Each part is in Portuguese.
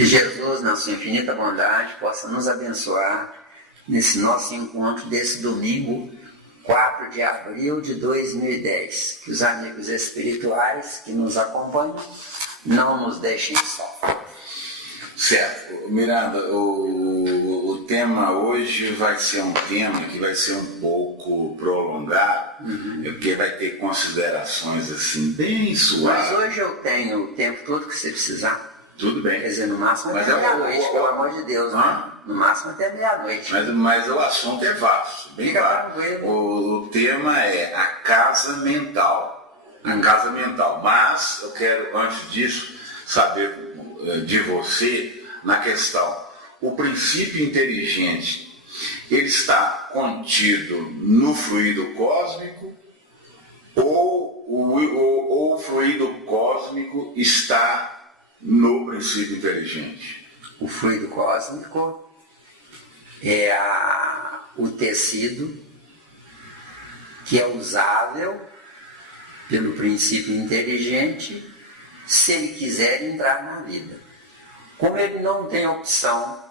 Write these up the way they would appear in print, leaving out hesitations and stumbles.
Que Jesus, na sua infinita bondade, possa nos abençoar nesse nosso encontro desse domingo, 4 de abril de 2010. Que os amigos espirituais que nos acompanham não nos deixem só. Certo. Miranda, o tema hoje vai ser um tema que vai ser um pouco prolongado, porque vai ter considerações assim, bem suaves. Mas hoje eu tenho o tempo todo que você precisar. Tudo bem. Quer dizer, no máximo até meia-noite, pelo amor de Deus, né? No máximo até meia-noite. Mas o assunto é vasto, bem vasto. O tema é a casa mental. A casa mental. Mas eu quero, antes disso, saber de você na questão. O princípio inteligente, ele está contido no fluido cósmico ou o fluido cósmico está no princípio inteligente? O fluido cósmico é o tecido que é usável pelo princípio inteligente se ele quiser entrar na vida. Como ele não tem opção,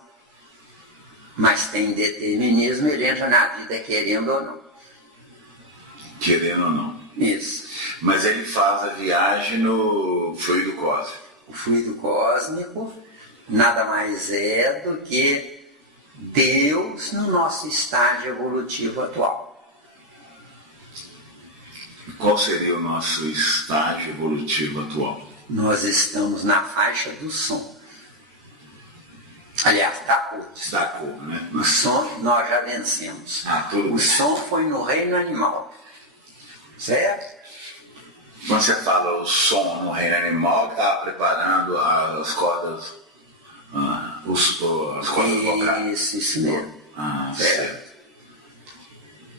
mas tem determinismo, ele entra na vida querendo ou não. Querendo ou não. Isso. Mas ele faz a viagem no fluido cósmico. O fluido cósmico nada mais é do que Deus no nosso estágio evolutivo atual. Qual seria o nosso estágio evolutivo atual? Nós estamos na faixa do som. Aliás, da cor. Da cor, né? O som nós já vencemos. Tudo o bem. som foi no reino animal. Certo? Quando você fala o som no reino animal, está preparando as cordas, as cordas vocais. Isso mesmo. Certo.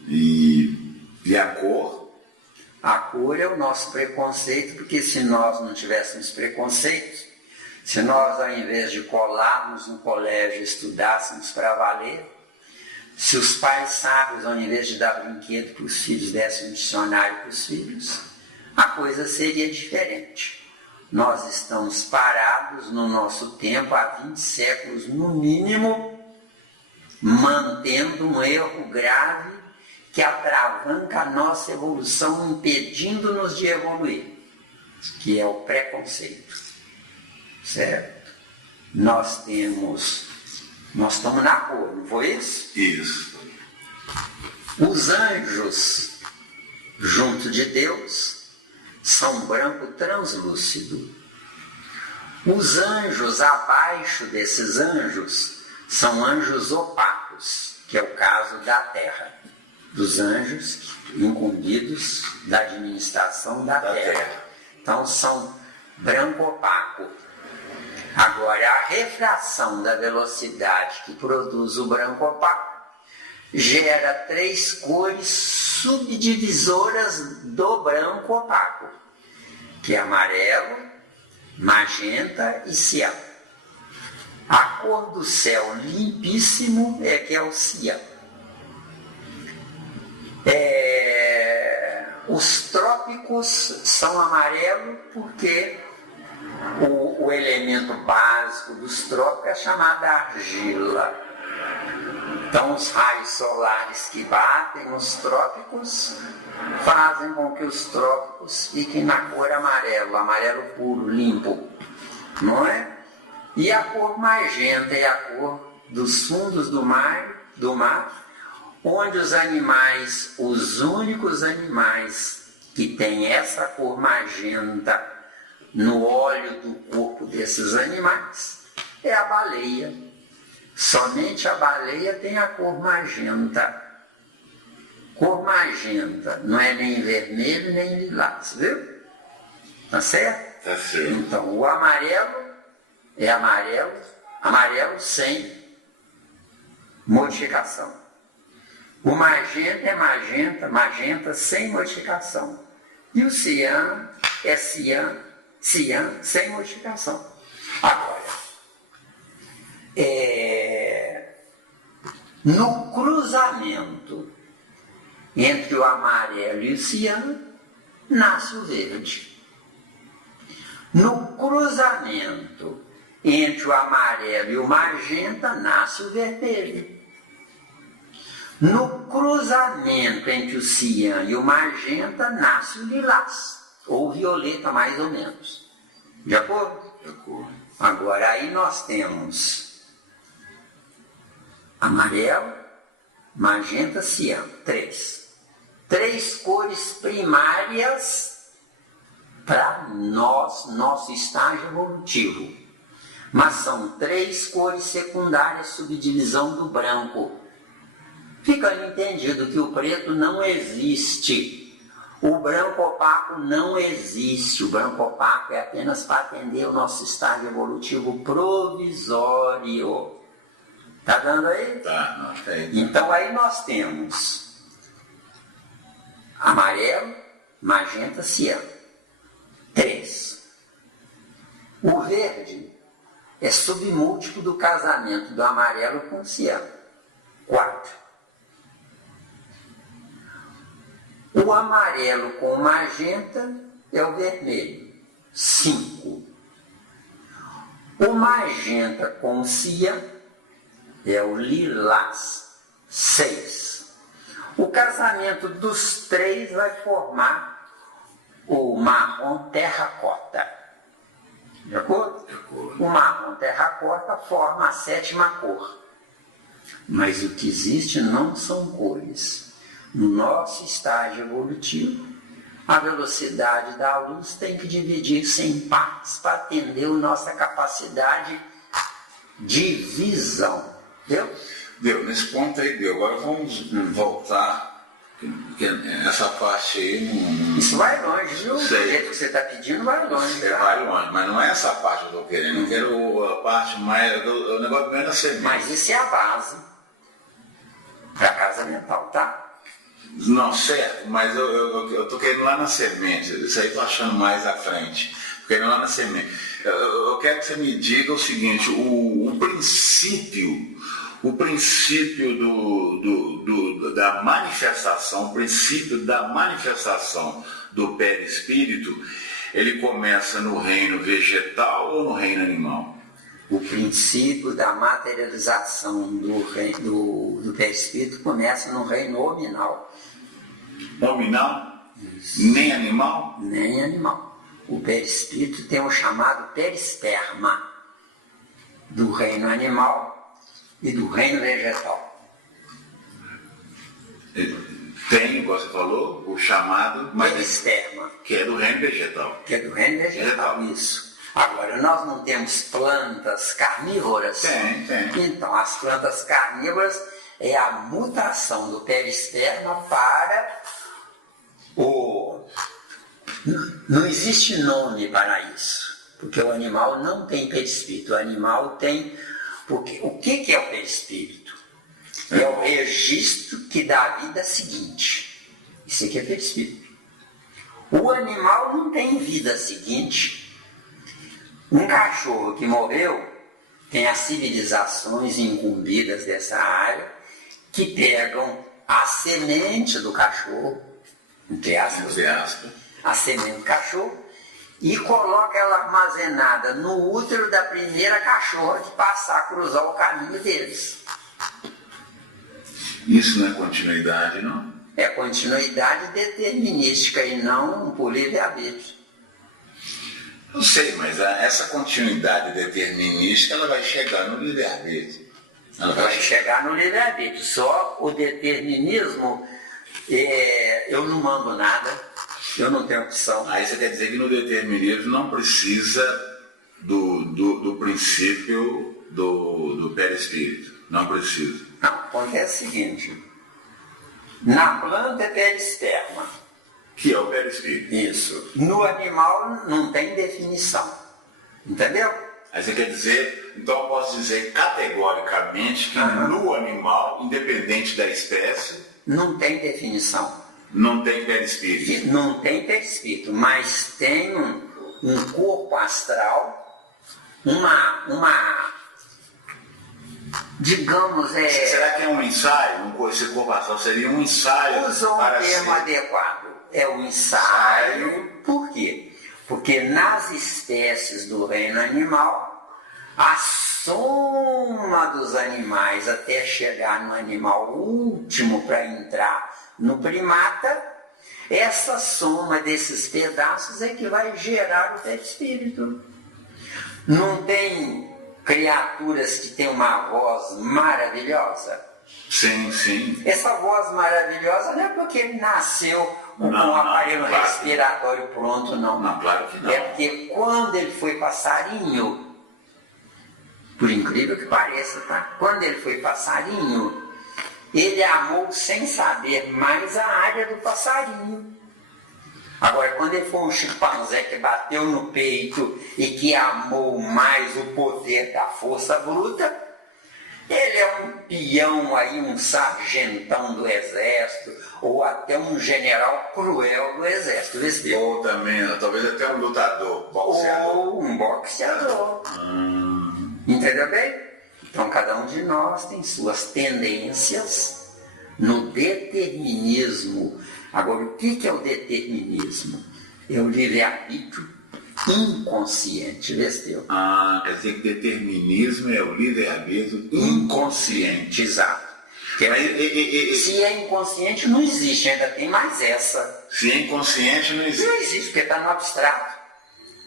E a cor? A cor é o nosso preconceito, porque se nós não tivéssemos preconceitos, se nós, ao invés de colarmos no colégio, estudássemos para valer, se os pais sábios, ao invés de dar brinquedo para os filhos, dessem um dicionário para os filhos, a coisa seria diferente. Nós estamos parados no nosso tempo há 20 séculos, no mínimo, mantendo um erro grave que atravanca a nossa evolução, impedindo-nos de evoluir, que é o preconceito. Certo? Nós estamos na cor, não foi isso? Isso. Os anjos, junto de Deus, são branco translúcido. Os anjos abaixo desses anjos são anjos opacos, que é o caso da Terra, dos anjos incumbidos da administração da Terra. Então são branco opaco. Agora, a refração da velocidade que produz o branco opaco gera 3 cores subdivisoras do branco opaco, que é amarelo, magenta e cian. A cor do céu limpíssimo é que é o cian. Os trópicos são amarelo porque o elemento básico dos trópicos é chamado argila. Então os raios solares que batem nos trópicos fazem com que os trópicos fiquem na cor amarelo, amarelo puro, limpo, não é? E a cor magenta é a cor dos fundos do mar, onde os animais, os únicos animais que têm essa cor magenta no óleo do corpo desses animais, é a baleia. Somente a baleia tem a cor magenta. Cor magenta, não é nem vermelho nem lilás, viu? Tá certo? Tá certo. Então, o amarelo é amarelo sem modificação. O magenta é magenta sem modificação. E o cian é cian sem modificação. Agora, no cruzamento entre o amarelo e o cian, nasce o verde. No cruzamento Entre o amarelo e o magenta nasce o vermelho. No cruzamento entre o cian e o magenta nasce o lilás, ou violeta mais ou menos. De acordo? De acordo. Agora aí nós temos amarelo, magenta, cian, 3. 3 cores primárias para nosso estágio evolutivo. Mas são 3 cores secundárias, subdivisão do branco. Fica entendido que o preto não existe. O branco opaco não existe. O branco opaco é apenas para atender o nosso estágio evolutivo provisório. Tá dando aí? Tá, não, tá aí. Então aí nós temos amarelo, magenta, cian. 3. O verde é submúltiplo do casamento do amarelo com o cian. 4. O amarelo com o magenta é o vermelho. 5. O magenta com o cian é o lilás. 6. O casamento dos 3 vai formar o marrom terracota. De acordo? De acordo. O marrom terracota forma a 7ª cor. Mas o que existe não são cores. No nosso estágio evolutivo, a velocidade da luz tem que dividir-se em partes para atender a nossa capacidade de visão. Deu? Deu, nesse ponto aí deu. Agora vamos voltar, porque essa parte aí não... Isso vai longe, viu? Do Sei. jeito que você está pedindo, vai longe. É, Tá? vai longe, mas não é essa parte que eu estou querendo. Eu quero a parte mais... O negócio primeiro da semente. Mas isso é a base para a casa mental, tá? Não, certo, mas eu tô querendo lá na semente. Isso aí eu tô achando mais à frente. Tô querendo lá na semente. Eu quero que você me diga o seguinte, o princípio da manifestação, o princípio da manifestação do perispírito, ele começa no reino vegetal ou no reino animal? O princípio da materialização do perispírito começa no reino nominal. Nominal? Isso. Nem animal? Nem animal. O perispírito tem o chamado perisperma do reino animal e do reino vegetal. Tem, igual você falou, o chamado Perisperma. Que é do reino vegetal. Que é do reino vegetal, isso. Agora, nós não temos plantas carnívoras? Tem. Então, as plantas carnívoras é a mutação do perisperma para o... Não existe nome para isso, porque o animal não tem perispírito. O animal tem... Porque, o que é o perispírito? É o registro que dá a vida seguinte. Isso aqui é perispírito. O animal não tem vida seguinte. Um cachorro que morreu, tem as civilizações incumbidas dessa área, que pegam a semente do cachorro, entre aspas, a semente do cachorro, e colocam ela armazenada no útero da primeira cachorra que passar a cruzar o caminho deles. Isso não é continuidade, não? É continuidade determinística e não por livre-arbítrio. Eu sei, mas essa continuidade determinística ela vai chegar no livre-arbítrio. Ela vai chegar no livre-arbítrio. Só o determinismo, eu não mando nada, eu não tenho opção. Aí você quer dizer que no determinismo não precisa do princípio do perispírito. Não precisa. Não, acontece o seguinte. Na planta é perisperma. Que é o perispírito. Isso. No animal não tem definição. Entendeu? Aí você quer dizer, então eu posso dizer categoricamente que no animal, independente da espécie, não tem definição. Não tem perispírito. Não tem perispírito, mas tem um corpo astral, digamos, Será que é um ensaio? Esse corpo astral seria um ensaio? Usa um termo adequado. É um ensaio. Por quê? Porque nas espécies do reino animal, a soma dos animais até chegar no animal último para entrar no primata, essa soma desses pedaços é que vai gerar o perispírito. Não tem criaturas que têm uma voz maravilhosa? Sim, sim. Essa voz maravilhosa não é porque ele nasceu com um aparelho respiratório pronto, não. Não, claro que não. É porque quando ele foi passarinho, por incrível que pareça, tá? Quando ele foi passarinho, ele amou sem saber mais a área do passarinho. Agora, quando ele foi um chimpanzé que bateu no peito e que amou mais o poder da força bruta, ele é um peão aí, um sargentão do exército, ou até um general cruel do exército. Ou também, talvez até um lutador, boxeador. Ou um boxeador. Entendeu bem? Então, cada um de nós tem suas tendências no determinismo. Agora, o que é o determinismo? É o livre-arbítrio inconsciente, Vesteu. Quer dizer que determinismo é o livre-arbítrio inconsciente. Exato. Se é inconsciente, não existe, ainda tem mais essa. Se é inconsciente, não existe. Não existe, porque está no abstrato.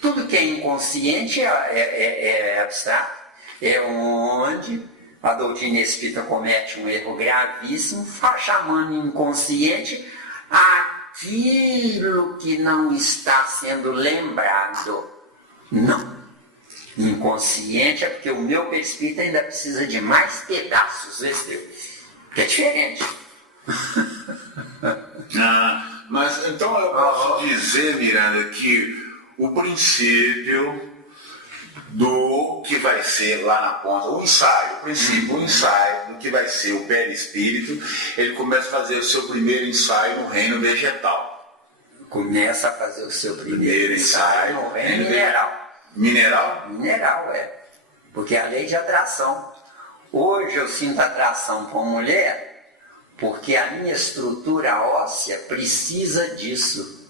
Tudo que é inconsciente é abstrato. É onde a doutrina espírita comete um erro gravíssimo, chamando inconsciente aquilo que não está sendo lembrado. Não. Inconsciente é porque o meu perispírito ainda precisa de mais pedaços, Vesteu. Que é diferente. Mas então eu posso dizer, Miranda, que o princípio do que vai ser lá na ponta, o ensaio do que vai ser o perispírito, ele começa a fazer o seu primeiro ensaio no reino vegetal. Começa a fazer o seu primeiro ensaio no reino mineral. Mineral? Mineral, porque é a lei de atração. Hoje eu sinto atração por mulher porque a minha estrutura óssea precisa disso.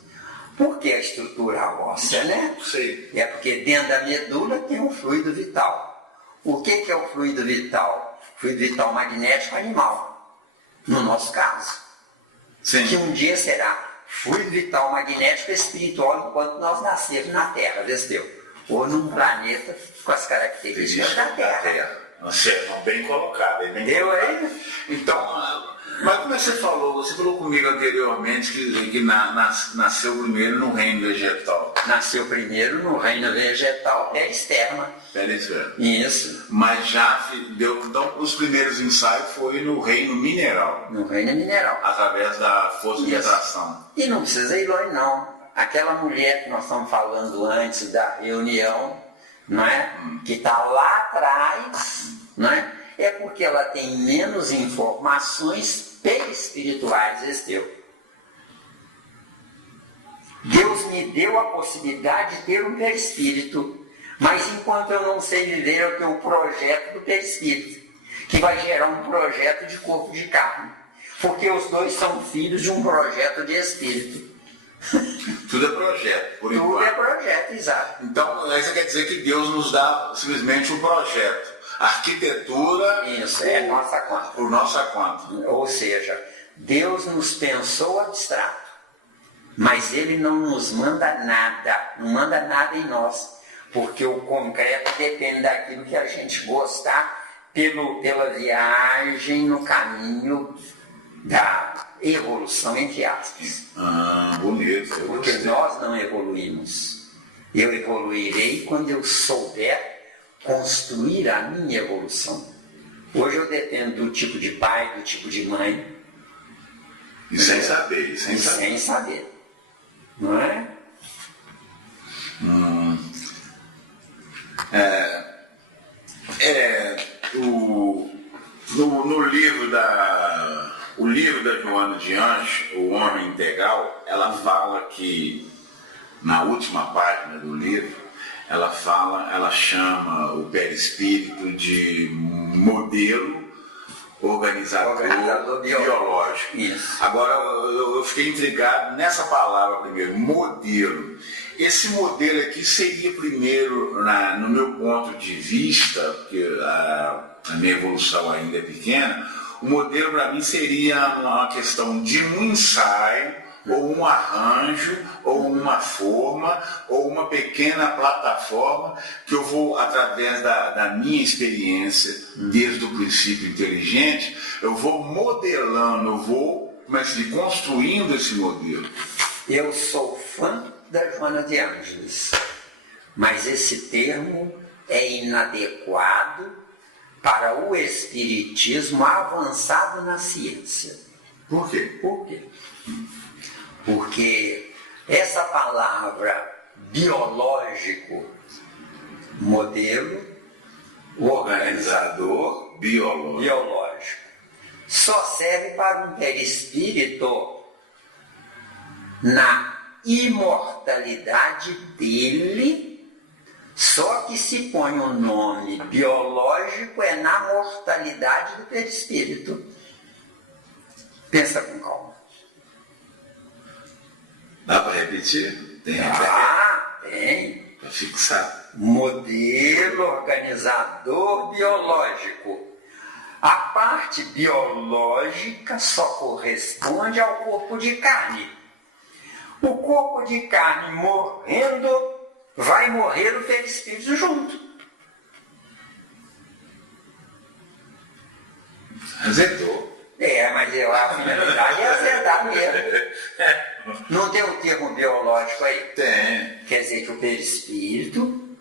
Por que a estrutura óssea, né? Sei. É porque dentro da medula tem um fluido vital. O que é o fluido vital? Fluido vital magnético animal, no nosso caso. Sim. Que um dia será fluido vital magnético espiritual enquanto nós nascermos na Terra, Vesteu? Ou num planeta com as características da Terra. Bem colocado. Deu aí? Então, mas como você falou comigo anteriormente que nasceu primeiro no reino vegetal. Nasceu primeiro no reino vegetal, peristerma. Peristerma. Isso. Mas já deu, então os primeiros ensaios foi no reino mineral. No reino mineral. Através da força de atração. E não precisa ir longe não. Aquela mulher que nós estamos falando antes da reunião, não é? Que está lá atrás, não é? É porque ela tem menos informações perispirituais, Esteu. Deus me deu a possibilidade de ter um perispírito, mas enquanto eu não sei viver, eu tenho o projeto do perispírito, que vai gerar um projeto de corpo de carne, porque os dois são filhos de um projeto de espírito. Tudo é projeto, por enquanto. Tudo é projeto, exato. Então, isso quer dizer que Deus nos dá simplesmente um projeto. A arquitetura... Isso, é nossa conta. Por nossa conta. Ou seja, Deus nos pensou abstrato, mas Ele não nos manda nada, não manda nada em nós, porque o concreto depende daquilo que a gente gostar pela viagem no caminho da evolução, entre aspas. Bonito. Porque nós não evoluímos. Eu evoluirei quando eu souber construir a minha evolução. Hoje eu dependo do tipo de pai, do tipo de mãe. E sem saber. Sem saber. Não é? No livro da Joana de Anjos, O Homem Integral, ela fala que, na última página do livro, ela chama o perispírito de modelo organizador biológico. Isso. Agora, eu fiquei intrigado nessa palavra primeiro, modelo. esse modelo aqui seria primeiro, no meu ponto de vista, porque a minha evolução ainda é pequena, o modelo para mim seria uma questão de um ensaio, ou um arranjo, ou uma forma, ou uma pequena plataforma que eu vou, através da minha experiência, desde o princípio inteligente, eu vou modelando, eu vou construindo esse modelo. Eu sou fã da Joana de Ângeles, mas esse termo é inadequado para o espiritismo avançado na ciência. Por quê? Por quê? Porque essa palavra biológico, modelo, organizador, biológico, só serve para um perispírito na imortalidade dele, só que se põe o nome biológico é na mortalidade do perispírito. Pensa com calma. Dá para repetir? Tem. Tem. Para fixar. Modelo organizador biológico. A parte biológica só corresponde ao corpo de carne. O corpo de carne morrendo, vai morrer o perispírito junto. Acertou. Mas a finalidade é acertar mesmo. Não tem um termo biológico aí? Tem. Quer dizer que o perispírito,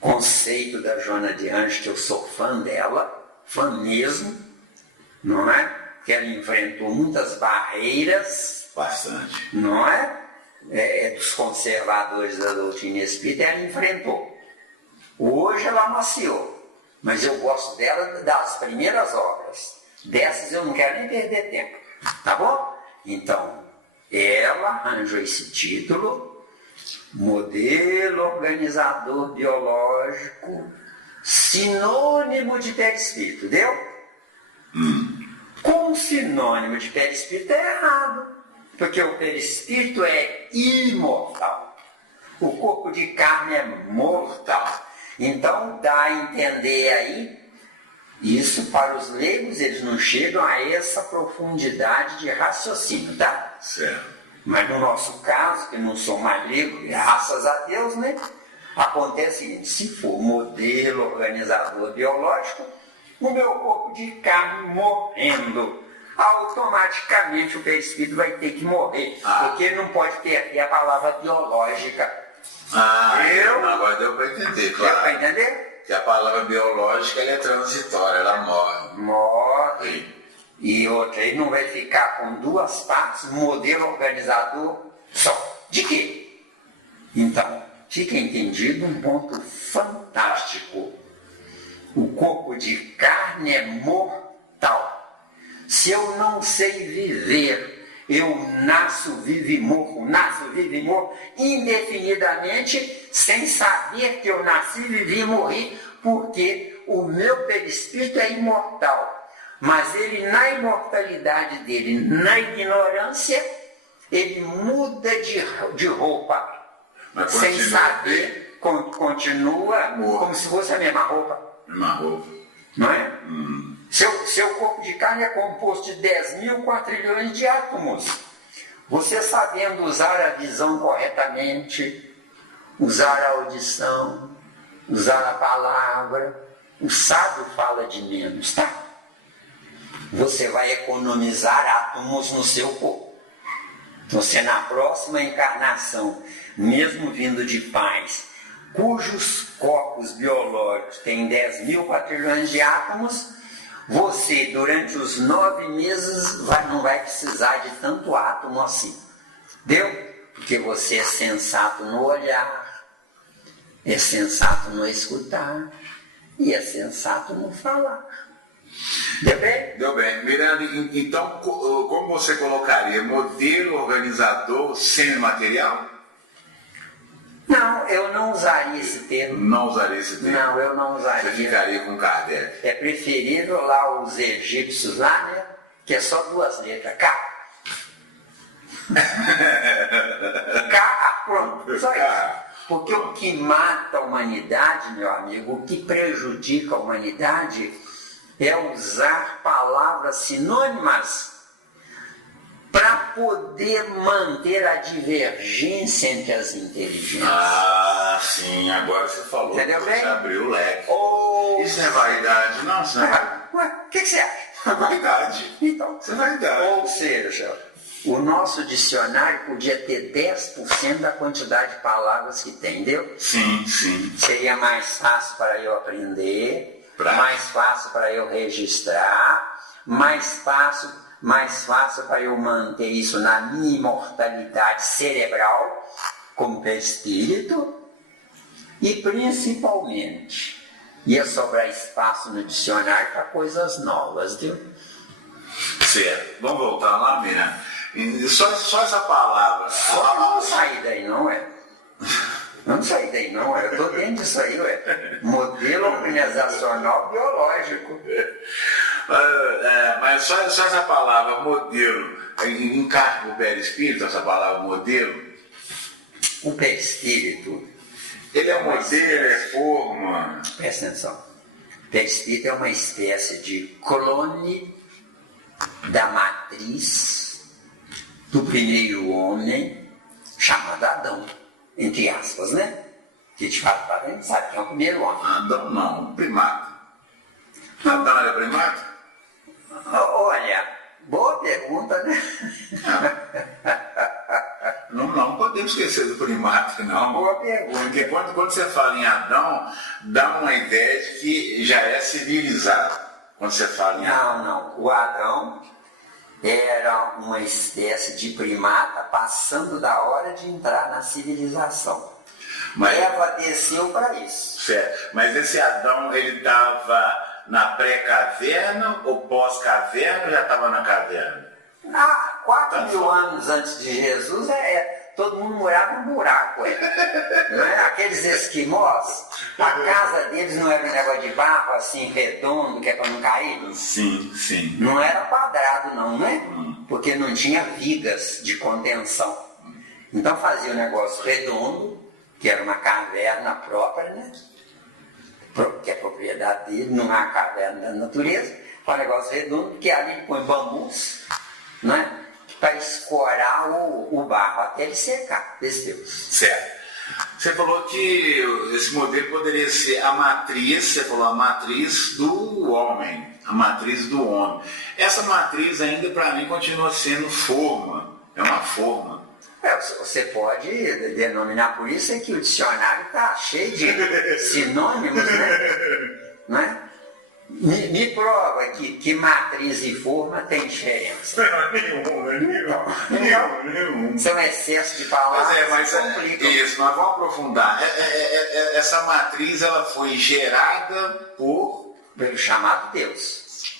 conceito da Joana de Ângeles, que eu sou fã dela, fã mesmo, não é? Que ela enfrentou muitas barreiras. Bastante. Não é? Dos conservadores da doutrina espírita, ela enfrentou. Hoje ela amaciou, mas eu gosto dela das primeiras obras. Dessas eu não quero nem perder tempo, tá bom? Então, ela arranjou esse título, modelo organizador biológico, sinônimo de perispírito, deu? Com sinônimo de perispírito é errado, porque o perispírito é imortal, o corpo de carne é mortal. Então dá a entender aí. Isso para os leigos, eles não chegam a essa profundidade de raciocínio, tá? Certo. Mas no nosso caso, que não sou mais leigo, graças a Deus, né? Acontece o seguinte, se for modelo organizador biológico, o meu corpo de carne morrendo, automaticamente o perispírito vai ter que morrer, porque ele não pode perder a palavra biológica. Agora deu para entender, claro. Deu para entender? Que a palavra biológica ela é transitória, ela morre. Morre. E outra, ele não vai ficar com duas partes, modelo organizador só. De quê? Então, fica entendido um ponto fantástico. O corpo de carne é mortal. Se eu não sei viver, eu nasço, vivo e morro, indefinidamente, sem saber que eu nasci, vivi e morri, porque o meu perispírito é imortal. Mas ele, na imortalidade dele, na ignorância, ele muda de roupa. Mas sem saber, continua como se fosse a mesma roupa. Mesma roupa. Não é? Seu corpo de carne é composto de 10.000 quatrilhões de átomos. Você sabendo usar a visão corretamente, usar a audição, usar a palavra, o sábio fala de menos, tá? Você vai economizar átomos no seu corpo. Você na próxima encarnação, mesmo vindo de pais, cujos corpos biológicos têm 10.000 quatrilhões de átomos, você, durante os 9 meses, não vai precisar de tanto átomo assim. Deu? Porque você é sensato no olhar, é sensato no escutar e é sensato no falar. Deu bem? Deu bem. Miranda, então, como você colocaria? Modelo organizador semimaterial? Não, eu não usaria esse termo. Não usaria esse termo? Não, eu não usaria. Você ficaria com Kardec? É preferível lá os egípcios lá, né? Que é ssó 2 letras. K. K pronto, só isso. Porque o que mata a humanidade, meu amigo, o que prejudica a humanidade é usar palavras sinônimas para poder manter a divergência entre as inteligências. Ah, sim, agora você falou. Entendeu bem? Você abriu o leque. Isso Seja, é vaidade, não, isso não é vaidade. o que você acha? É vaidade. Então, Isso é vaidade. ou seja, o nosso dicionário podia ter 10% da quantidade de palavras que tem, entendeu? Sim, sim. Seria mais fácil para eu aprender, Prático. mais fácil para eu registrar, mais fácil para eu manter isso na minha imortalidade cerebral, como perispírito, e principalmente ia sobrar espaço no dicionário para coisas novas, viu? Certo. Vamos voltar lá, Miriam. Só essa palavra. Só que eu não saí daí, não é? Não saí daí, não é? Eu estou dentro disso aí, ué. Modelo organizacional biológico. Mas só essa palavra modelo encaixa no perispírito, essa palavra modelo? O perispírito. Ele é modelo, é forma. Presta atenção. Perispírito é uma espécie de clone da matriz do primeiro homem, chamado Adão, entre aspas, né? Que de fato a gente sabe que é o primeiro homem. Adão não, primata. Adão era primata? Olha, boa pergunta, né? Não podemos esquecer do primata, não. Boa pergunta. Porque quando você fala em Adão, dá uma ideia de que já é civilizado. Quando você fala em Adão. Não. O Adão era uma espécie de primata passando da hora de entrar na civilização. Mas, Eva desceu para isso. certo. Mas esse Adão, ele estava na pré-caverna ou pós-caverna ou já estava na caverna? Há 4.000 anos antes de Jesus, todo mundo morava num buraco. Não é? Aqueles esquimós, a casa deles não era um negócio de barro assim, redondo, que é para não cair? Sim, sim. Não era quadrado não, né? Porque não tinha vigas de contenção. Então fazia um negócio redondo, que era uma caverna própria, né? Que é propriedade dele, não é uma caverna da natureza, é um negócio redondo, que ali põe bambus, né? Para escorar o barro até ele secar. Certo. Você falou que esse modelo poderia ser a matriz, você falou a matriz do homem, a matriz do homem. Essa matriz ainda para mim continua sendo forma, é uma forma. Você pode denominar por isso é que o dicionário está cheio de sinônimos, né? Não é? Me prova que matriz e forma tem diferença. Nenhum. São excesso de palavras Mas que complicam. Isso, nós vamos aprofundar. Essa matriz ela foi gerada pelo chamado Deus.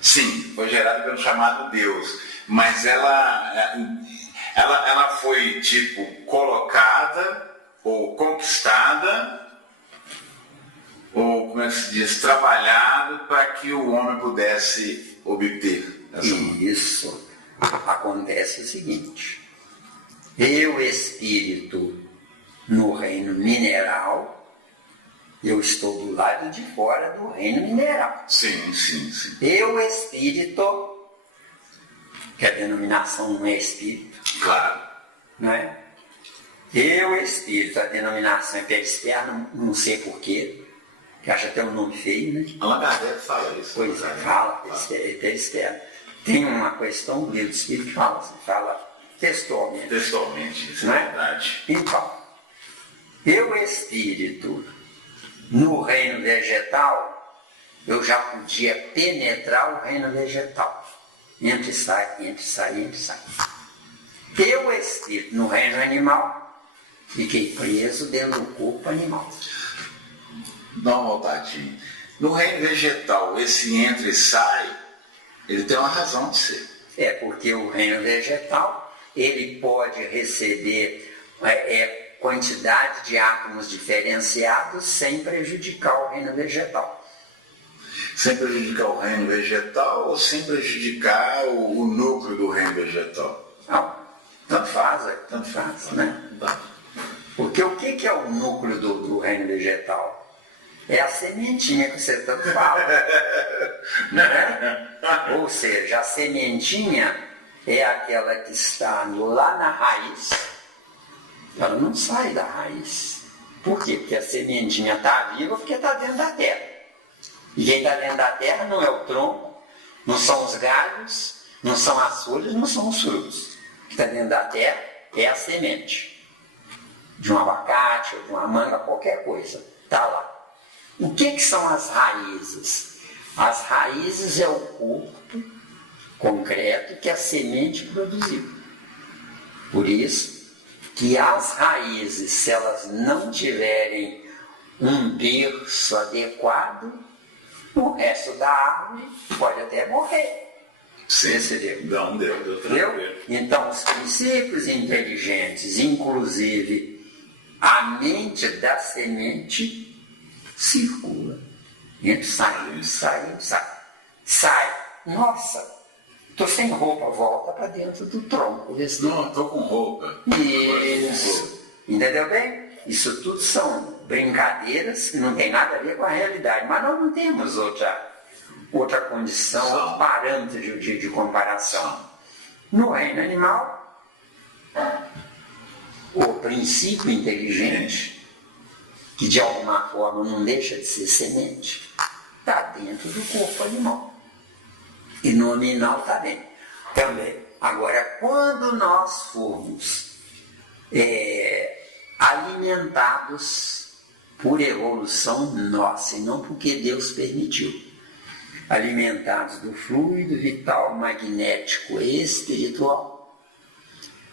Sim, foi gerada pelo chamado Deus. Mas ela foi tipo colocada ou conquistada ou, como é que se diz, trabalhado para que o homem pudesse obter essa. Isso. Acontece o seguinte: eu, espírito, no reino mineral, eu estou do lado de fora do reino mineral. Sim. Eu, espírito, que a denominação não é espírito. Claro. Não é? Eu, espírito, a denominação é perispírito, não sei porquê, que acha até um nome feio, né? Allan Kardec fala isso. Pois é, fala, perispírito. Tem uma questão do livro do espírito que fala assim, fala textualmente. Textualmente, isso não é verdade. Então, eu, espírito, no reino vegetal, eu já podia penetrar o reino vegetal. Entra e sai, entra e sai, entra e sai. Eu, espírito, no reino animal, fiquei preso dentro do corpo animal. Dá uma voltadinha. No reino vegetal, esse entra e sai, ele tem uma razão de ser. É porque o reino vegetal, ele pode receber quantidade de átomos diferenciados sem prejudicar o reino vegetal. Sem prejudicar o reino vegetal ou sem prejudicar o núcleo do reino vegetal? Não. Tanto faz, né? Porque o que é o núcleo do reino vegetal? É a sementinha que você tanto fala. Né? Ou seja, a sementinha é aquela que está lá na raiz. Ela não sai da raiz. Por quê? Porque a sementinha está viva porque está dentro da terra. E quem está dentro da terra não é o tronco, não são os galhos, não são as folhas, não são os frutos. O que está dentro da terra é a semente. De um abacate, ou de uma manga, qualquer coisa. Está lá. O que são as raízes? As raízes é o corpo concreto que a semente produziu. Por isso que as raízes, se elas não tiverem um berço adequado, o resto da árvore pode até morrer. Sim, deu. Então, os princípios inteligentes, inclusive a mente da semente, circula. Sai. Nossa, estou sem roupa, volta para dentro do tronco. Não, estou com roupa. Isso. Entendeu bem? Isso tudo são brincadeiras que não tem nada a ver com a realidade. Mas nós não temos outra condição, outro parâmetro de comparação. No reino animal, o princípio inteligente, que de alguma forma não deixa de ser semente, está dentro do corpo animal. E no nominal está dentro também. Agora, quando nós formos alimentados por evolução nossa, e não porque Deus permitiu, alimentados do fluido vital magnético espiritual,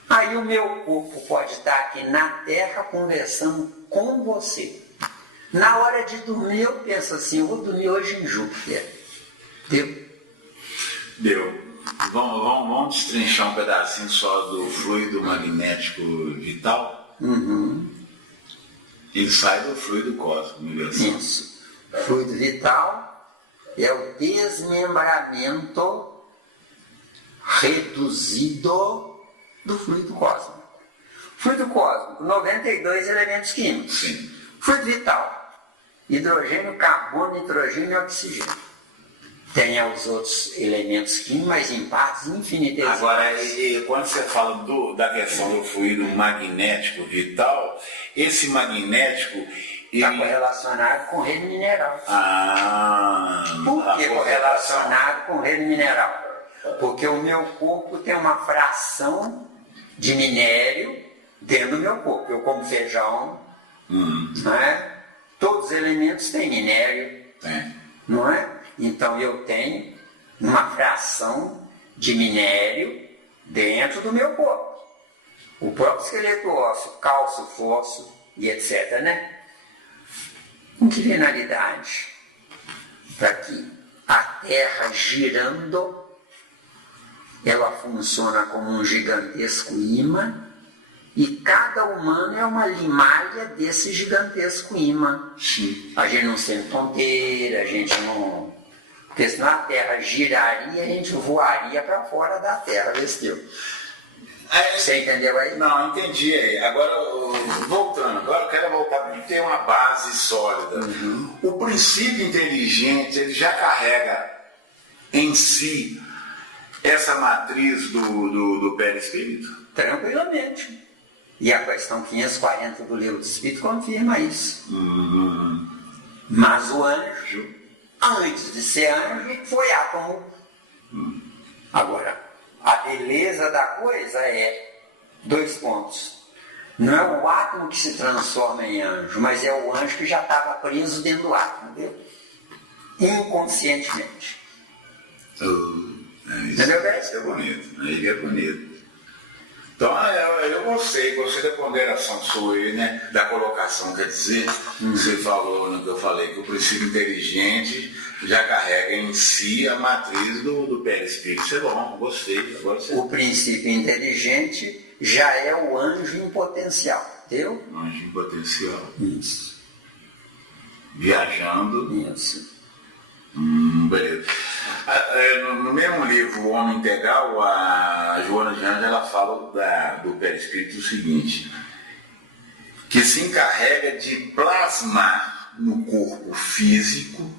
aí o meu corpo pode estar aqui na Terra conversando com você. Na hora de dormir eu penso assim, eu vou dormir hoje em Júpiter. Deu. Vamos destrinchar um pedacinho só do fluido magnético vital? Ele sai do fluido cósmico. Isso. Fluido vital é o desmembramento reduzido do fluido cósmico. Fluido cósmico, 92 elementos químicos. Sim. Fluido vital, hidrogênio, carbono, nitrogênio e oxigênio. Tem os outros elementos químicos, mas em partes infinitesimas. Agora, quando você fala da questão do fluido magnético vital, esse magnético... Está correlacionado com o reino mineral. Por que correlacionado com o reino mineral? Porque o meu corpo tem uma fração de minério dentro do meu corpo. Eu como feijão, não é? Todos os elementos têm minério, não é? Então eu tenho uma fração de minério dentro do meu corpo. O próprio esqueleto ósseo, cálcio, fósforo e etc, né? Com que finalidade? Para que a Terra girando, ela funciona como um gigantesco imã, e cada humano é uma limalha desse gigantesco imã. Sim. A gente não sente tonteira, a gente não... Porque senão a Terra giraria, a gente voaria para fora da Terra, Você entendeu aí? Não, entendi. Agora, voltando, eu quero voltar para ter uma base sólida. O princípio inteligente, ele já carrega em si essa matriz do perispírito? Tranquilamente. E a questão 540 do Livro do Espírito confirma isso. Mas o anjo, antes de ser anjo, foi átomo. Agora, a beleza da coisa é 2 pontos. Não é o átomo que se transforma em anjo, mas é o anjo que já estava preso dentro do átomo, entendeu? Inconscientemente. Entendeu bem? Isso é bonito. Aí é bonito. Então, eu gostei da ponderação sua aí, né? Da colocação, quer dizer, você falou no que eu falei, que o princípio inteligente já carrega em si a matriz do perispírito. Isso é bom, gostei. Agora o princípio inteligente já é o anjo em potencial, entendeu? Anjo em potencial. Isso. Viajando. Isso. Beleza. No mesmo livro, O Homem Integral, a Joana de Anjos, ela fala do perispírito o seguinte, que se encarrega de plasmar no corpo físico,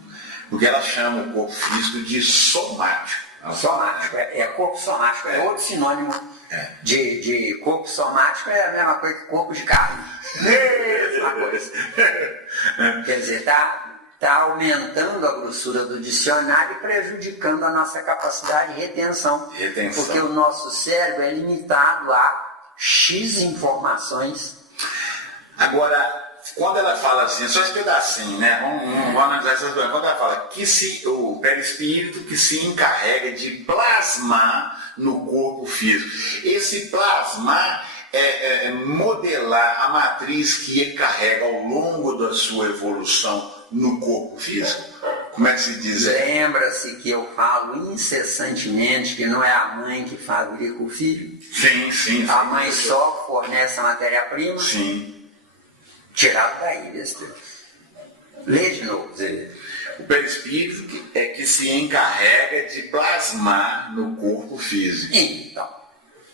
porque ela chama o corpo físico de somático. Somático, corpo somático, é outro sinônimo de corpo somático, é a mesma coisa que corpo de carne. Mesma coisa. Quer dizer, está aumentando a grossura do dicionário e prejudicando a nossa capacidade de retenção. Porque o nosso cérebro é limitado a X informações. Agora, quando ela fala assim, só esse pedacinho, né? Vamos analisar essas coisas. Quando ela fala que o perispírito que se encarrega de plasmar no corpo físico. Esse plasmar é modelar a matriz que ele carrega ao longo da sua evolução no corpo físico. Como é que se diz? Lembra-se que eu falo incessantemente que não é a mãe que fabrica o filho? Sim. A mãe só fornece a matéria-prima? Sim. Tirado daí, besteira. Lê de novo, Zé. O perispírito que se encarrega de plasmar no corpo físico. Então,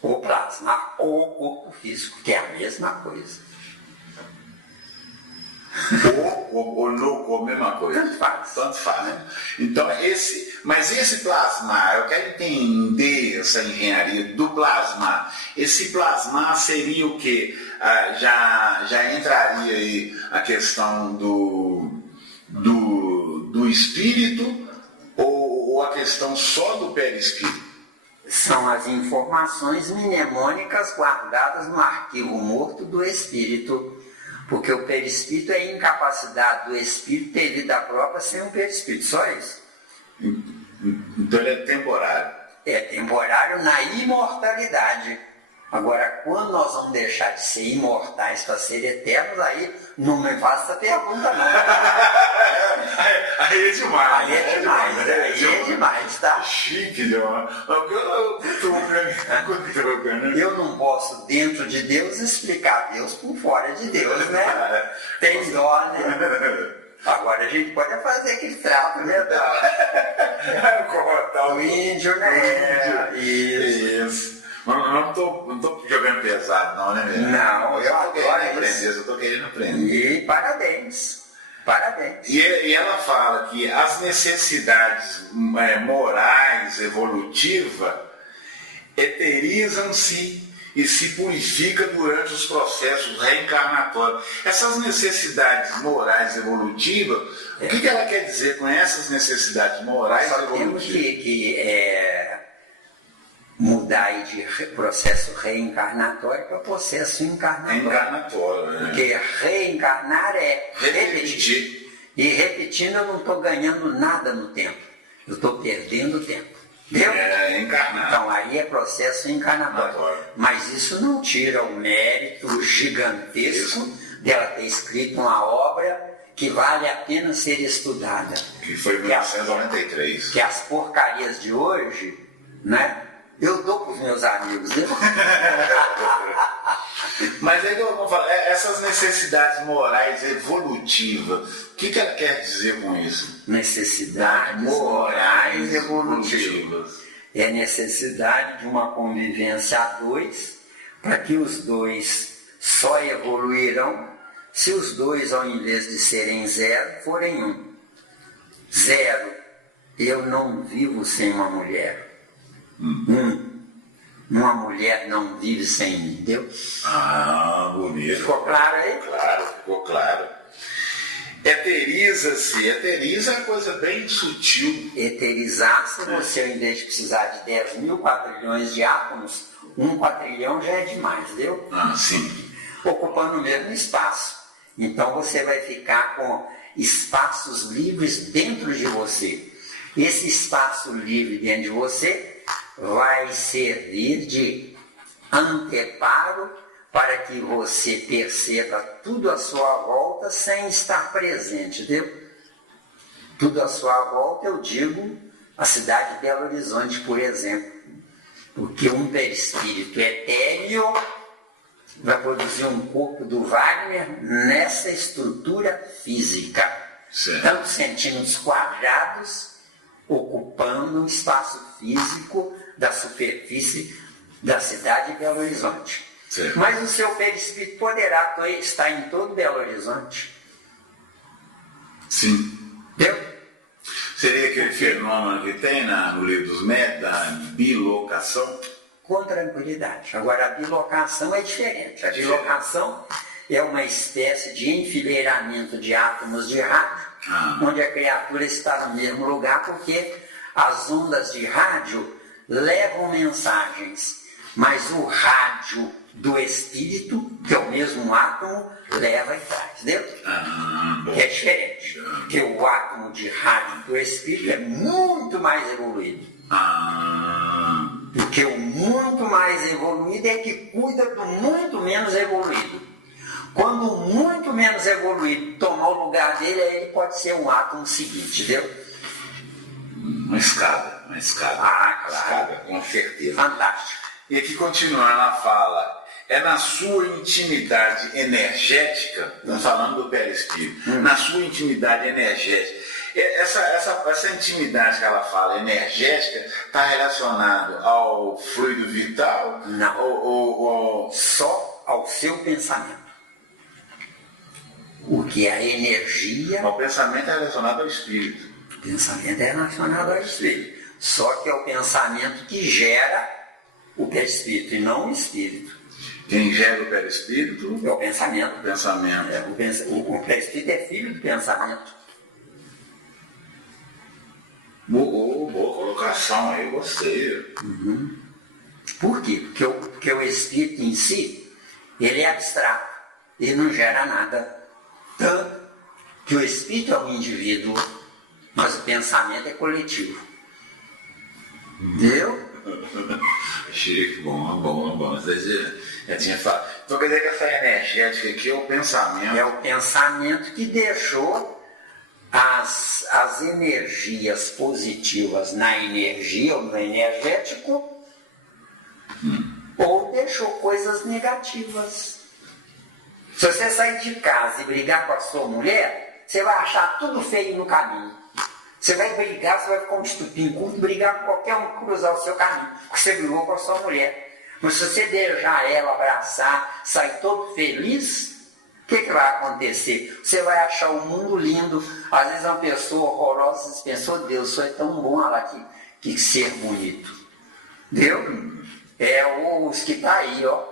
o plasmar o corpo físico, que é a mesma coisa. Ou no corpo, mesma coisa. Tanto faz. Né? Então, mas esse plasmar, eu quero entender essa engenharia do plasmar. Esse plasmar seria o quê? Já entraria aí a questão do espírito ou a questão só do perispírito? São as informações mnemônicas guardadas no arquivo morto do espírito. Porque o perispírito é a incapacidade do espírito ter vida própria sem um perispírito, só isso. Então ele é temporário. É temporário na imortalidade. Agora, quando nós vamos deixar de ser imortais para ser eternos, aí não me faça essa pergunta, não. Aí é demais. Aí é demais, tá? Chique, Leon. Eu não posso, dentro de Deus, explicar Deus por fora de Deus, né? Tem dó, né? Agora a gente pode fazer aquele trato, né? Corrotar o índio, né? Isso. Não estou jogando pesado, não, né, mesmo? Não, eu adoro isso. Eu estou querendo aprender. E parabéns. E ela fala que as necessidades morais, evolutivas, eterizam-se e se purificam durante os processos reencarnatórios. Essas necessidades morais evolutivas, o que ela quer dizer com essas necessidades morais evolutivas? Nós temos que mudar aí de processo reencarnatório para processo encarnatório. Né? Porque reencarnar é repetir. E repetindo eu não estou ganhando nada no tempo. Eu estou perdendo tempo. Entendeu? Encarnar. Então aí é processo encarnatório. Mas isso não tira o mérito gigantesco dela ter escrito uma obra que vale a pena ser estudada. Que foi em 1993. Que as porcarias de hoje, né? Eu dou para os meus amigos, né? Mas aí eu vou falar, essas necessidades morais evolutivas, o que ela quer dizer com isso? Necessidades morais evolutivas. É necessidade de uma convivência a dois, para que os dois só evoluirão se os dois, ao invés de serem zero, forem um. Zero. Eu não vivo sem uma mulher. Uma mulher não vive sem mim, entendeu? Bonito. Ficou claro aí? Claro, ficou claro. Eteriza-se. Eteriza é uma coisa bem sutil. Eterizar-se, você, ao invés de precisar de 10 mil quatrilhões de átomos, 1 quatrilhão já é demais, entendeu? Sim. Ocupando o mesmo espaço. Então você vai ficar com espaços livres dentro de você. Esse espaço livre dentro de você vai servir de anteparo para que você perceba tudo à sua volta sem estar presente, entendeu? Tudo à sua volta, eu digo, a cidade de Belo Horizonte, por exemplo. Porque um perispírito etéreo vai produzir um corpo do Wagner nessa estrutura física. Certo. Tantos centímetros quadrados, ocupando ocupando um espaço físico da superfície da cidade de Belo Horizonte. Certo. Mas o seu perispírito poderá estar em todo Belo Horizonte. Sim. Entendeu? Seria aquele fenômeno que tem no livro dos médios, da bilocação? Com tranquilidade. Agora, a bilocação é diferente. A bilocação é uma espécie de enfileiramento de átomos de rádio, onde a criatura está no mesmo lugar, porque as ondas de rádio levam mensagens, mas o rádio do espírito, que é o mesmo átomo, leva e traz, entendeu? É diferente, porque o átomo de rádio do espírito é muito mais evoluído. Porque o muito mais evoluído é que cuida do muito menos evoluído. Quando o muito menos evoluído tomar o lugar dele, aí ele pode ser um átomo seguinte, entendeu? Uma escada. Ah, claro. Escada, com certeza. Fantástico. E aqui continuando, ela fala, é na sua intimidade energética, estamos falando do perispírito, na sua intimidade energética. Essa intimidade que ela fala, energética, está relacionado ao fluido vital? Não. Só ao seu pensamento. O que é a energia... O pensamento é relacionado ao espírito. O pensamento é relacionado ao espírito. Só que é o pensamento que gera o perispírito e não o espírito. Quem gera o perispírito? É o pensamento. O pensamento. O perispírito é filho do pensamento. Boa colocação aí, gostei. Por quê? Porque o espírito em si, ele é abstrato, ele não gera nada. Tanto que o espírito é um indivíduo, mas o pensamento é coletivo. Entendeu? Chique, bom. Você já tinha falado. Então quer dizer que essa energética aqui é o pensamento. É o pensamento que deixou as energias positivas na energia ou no energético, ou deixou coisas negativas. Se você sair de casa e brigar com a sua mulher, você vai achar tudo feio no caminho. Você vai brigar, você vai ficar um estupim curto, brigar com qualquer um que cruzar o seu caminho, porque você brigou com a sua mulher. Mas se você beijar ela, abraçar, sair todo feliz, o que vai acontecer? Você vai achar o mundo lindo. Às vezes uma pessoa horrorosa, você pensa, oh Deus, só é tão bom, olha lá que ser bonito. Deu? É os que tá aí, ó.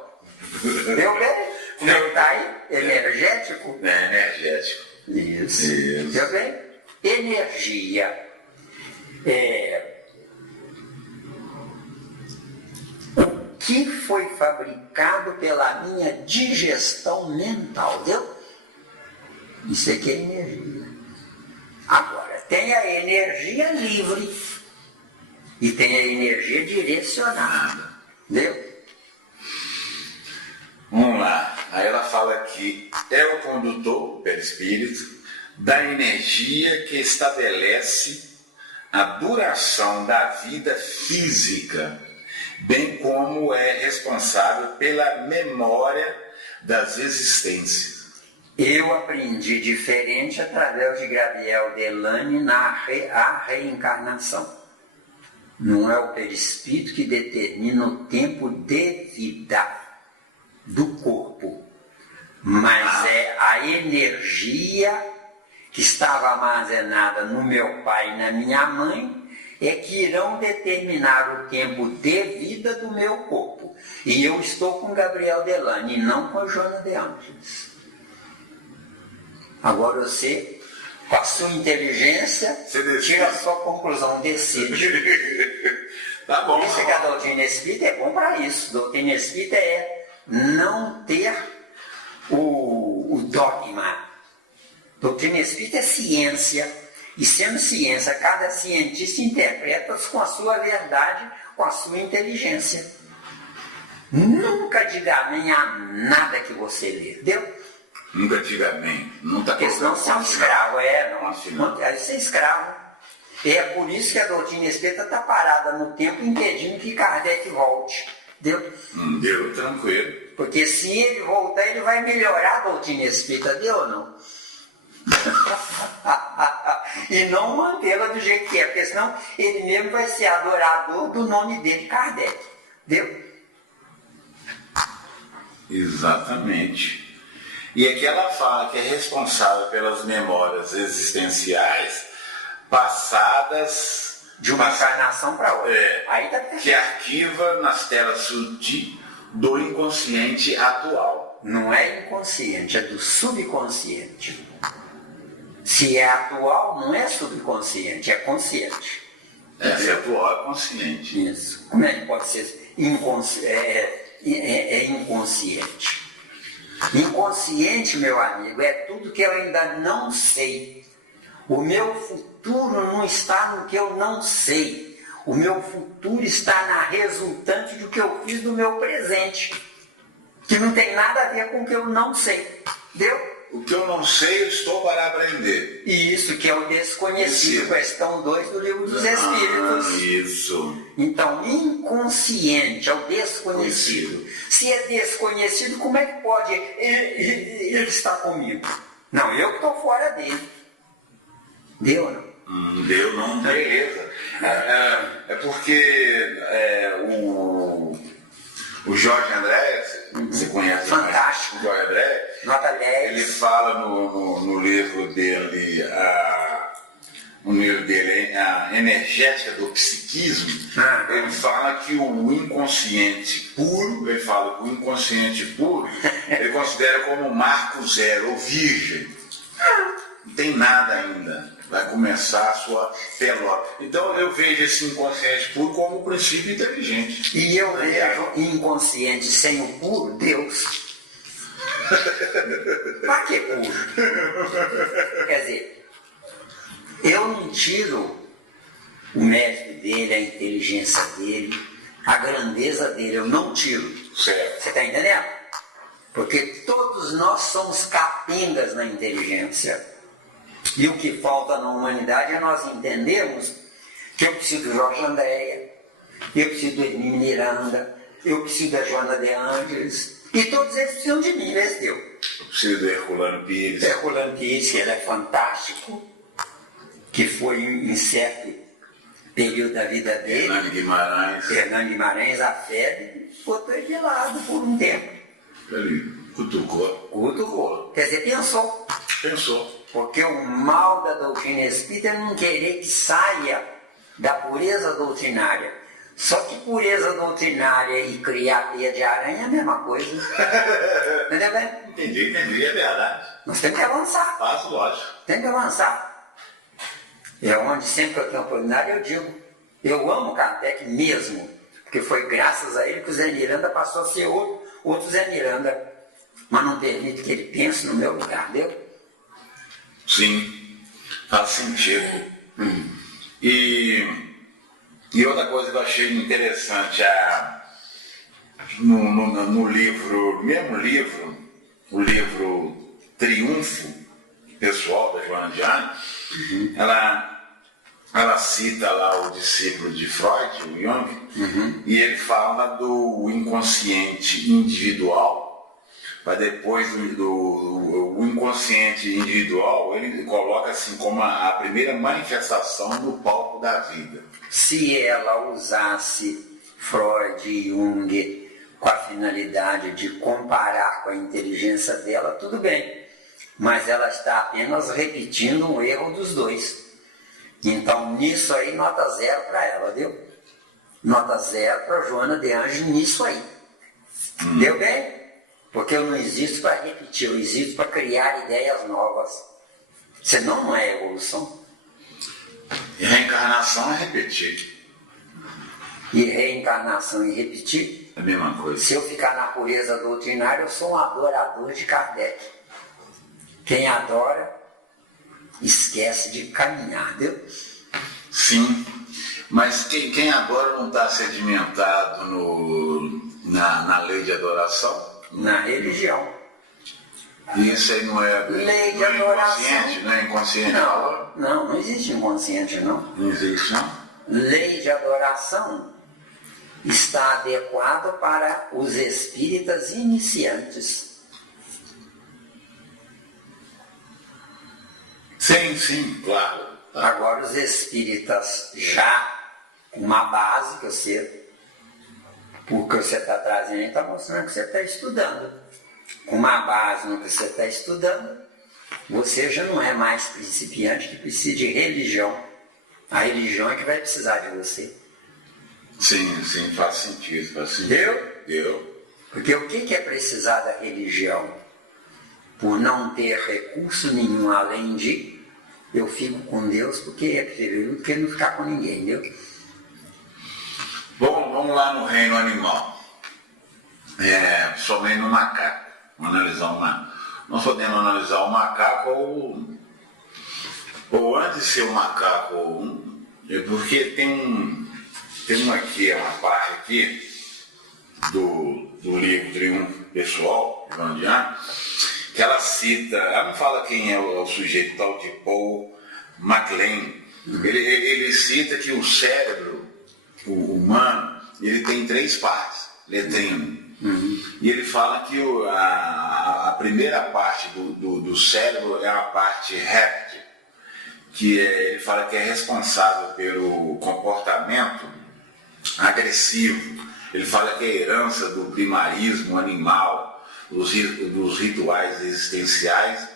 Deu bem? Como é que tá aí? Energético? É energético. Isso. Deu bem? Energia. O que foi fabricado pela minha digestão mental, deu? Isso aqui é energia. Agora, tem a energia livre e tem a energia direcionada, entendeu? Vamos lá. Aí ela fala que é o condutor, o perispírito, da energia que estabelece a duração da vida física, bem como é responsável pela memória das existências. Eu aprendi diferente através de Gabriel Delany a reencarnação. Não é o perispírito que determina o tempo de vida do corpo, mas é a energia que estava armazenada no meu pai e na minha mãe, é que irão determinar o tempo de vida do meu corpo. E eu estou com Gabriel Delany, e não com Joana de Ângeles. Agora você, com a sua inteligência, tira a sua conclusão, decide. Tá bom. Por isso que a doutrina espírita é bom para isso. A doutrina espírita é não ter o dogma. Doutrina espírita é ciência, e sendo ciência, cada cientista interpreta com a sua verdade, com a sua inteligência. Nunca diga amém a nada que você lê, entendeu? Nunca diga amém. Porque senão você é um escravo, aí você é escravo. E é por isso que a doutrina espírita está parada no tempo, impedindo que Kardec volte. Deu? Deu, tranquilo. Porque se ele voltar, ele vai melhorar a doutrina espírita, deu ou não? e não mantê-la do jeito que é, porque senão ele mesmo vai ser adorador do nome dele, Kardec. Entendeu? Exatamente. E aqui ela fala que é responsável pelas memórias existenciais passadas de uma encarnação para outra. Aí tá que arquiva nas telas sutis do inconsciente atual. Não é inconsciente, é do subconsciente. Se é atual, não é subconsciente, é consciente. Se é atual, é consciente. Isso. Como é que pode ser inconsciente? Inconsciente, meu amigo, é tudo que eu ainda não sei. O meu futuro não está no que eu não sei. O meu futuro está na resultante do que eu fiz do meu presente. Que não tem nada a ver com o que eu não sei. Entendeu? O que eu não sei, eu estou para aprender. Isso, que é o desconhecido, questão 2 do Livro dos Espíritos. Isso. Então, inconsciente é o desconhecido. Se é desconhecido, como é que pode ele estar comigo? Não, eu que estou fora dele. Deu, não? Deu, não. Beleza. É porque o Jorge André, você conhece? Fantástico. O Jorge André, nota 10. Ele fala no livro dele, A Energética do Psiquismo, ele fala que o inconsciente puro, ele considera como marco zero, ou virgem. Não tem nada ainda. Vai começar a sua pelota. Então eu vejo esse inconsciente puro como um princípio inteligente. E eu vejo inconsciente sem o puro, Deus. Para que puro? Quer dizer, eu não tiro o mérito dele, a inteligência dele, a grandeza dele, eu não tiro. Certo. Você está entendendo? Porque todos nós somos capengas na inteligência. E o que falta na humanidade é nós entendermos que eu preciso do Jorge Andréia, eu preciso do Edmir Miranda, eu preciso da Joana de Ângeles, e todos eles precisam de mim, né, Deus? Eu preciso do Herculano Pires. Herculano Pires, que ele é fantástico, que foi em certo período da vida dele. Hernani Guimarães, a febre, botou ele de lado por um tempo. Ele cutucou. Quer dizer, pensou. Porque o mal da doutrina espírita é não querer que saia da pureza doutrinária. Só que pureza doutrinária e criar teia de aranha é a mesma coisa. Entendeu bem? Entendi, é verdade. Nós temos que avançar. Faço, lógico. Tem que avançar. É onde sempre que eu tenho oportunidade eu digo, eu amo Kardec mesmo, porque foi graças a ele que o Zé Miranda passou a ser outro Zé Miranda. Mas não permite que ele pense no meu lugar, entendeu? Sim, faz sentido. E outra coisa que eu achei interessante, no livro, o livro Triunfo Pessoal da Joana de Ângeles, ela cita lá o discípulo de Freud, o Jung, e ele fala do inconsciente individual. Mas depois do inconsciente individual, ele coloca assim como a primeira manifestação no palco da vida. Se ela usasse Freud e Jung com a finalidade de comparar com a inteligência dela, tudo bem. Mas ela está apenas repetindo um erro dos dois. Então, nisso aí, nota 0 para ela, viu? Nota 0 para Joana de Ângeles nisso aí. Deu bem? Porque eu não existo para repetir, eu existo para criar ideias novas. Senão não é evolução. E reencarnação é repetir. E reencarnação e repetir? É a mesma coisa. Se eu ficar na pureza doutrinária, eu sou um adorador de Kardec. Quem adora, esquece de caminhar, viu? Sim, mas quem adora não está sedimentado na lei de adoração? Na religião. Isso aí não é lei de adoração. Inconsciente? Não é inconsciente? Não existe inconsciente, não. Não existe, não? Lei de adoração está adequada para os espíritas iniciantes. Sim, claro. Agora os espíritas já com uma base que você, porque você está trazendo, está mostrando que você está estudando. Com uma base no que você está estudando, você já não é mais principiante que precisa de religião. A religião é que vai precisar de você. Sim, faz sentido. Deu? Porque o que é precisar da religião? Por não ter recurso nenhum além de eu fico com Deus porque é preferível do que não ficar com ninguém, entendeu? Vamos lá no reino animal. Somente no macaco. Vamos analisar o macaco. Nós podemos analisar o macaco ou antes de ser o macaco, porque tem uma parte aqui do livro Triunfo Pessoal, de Vandiano, que ela cita, ela não fala quem é o sujeito, tal de Paul MacLean. Ele cita que o cérebro, o humano, ele tem 3 partes, letrino. E ele fala que a primeira parte do cérebro é a parte réptil, que ele fala que é responsável pelo comportamento agressivo. Ele fala que é a herança do primarismo animal, dos rituais existenciais,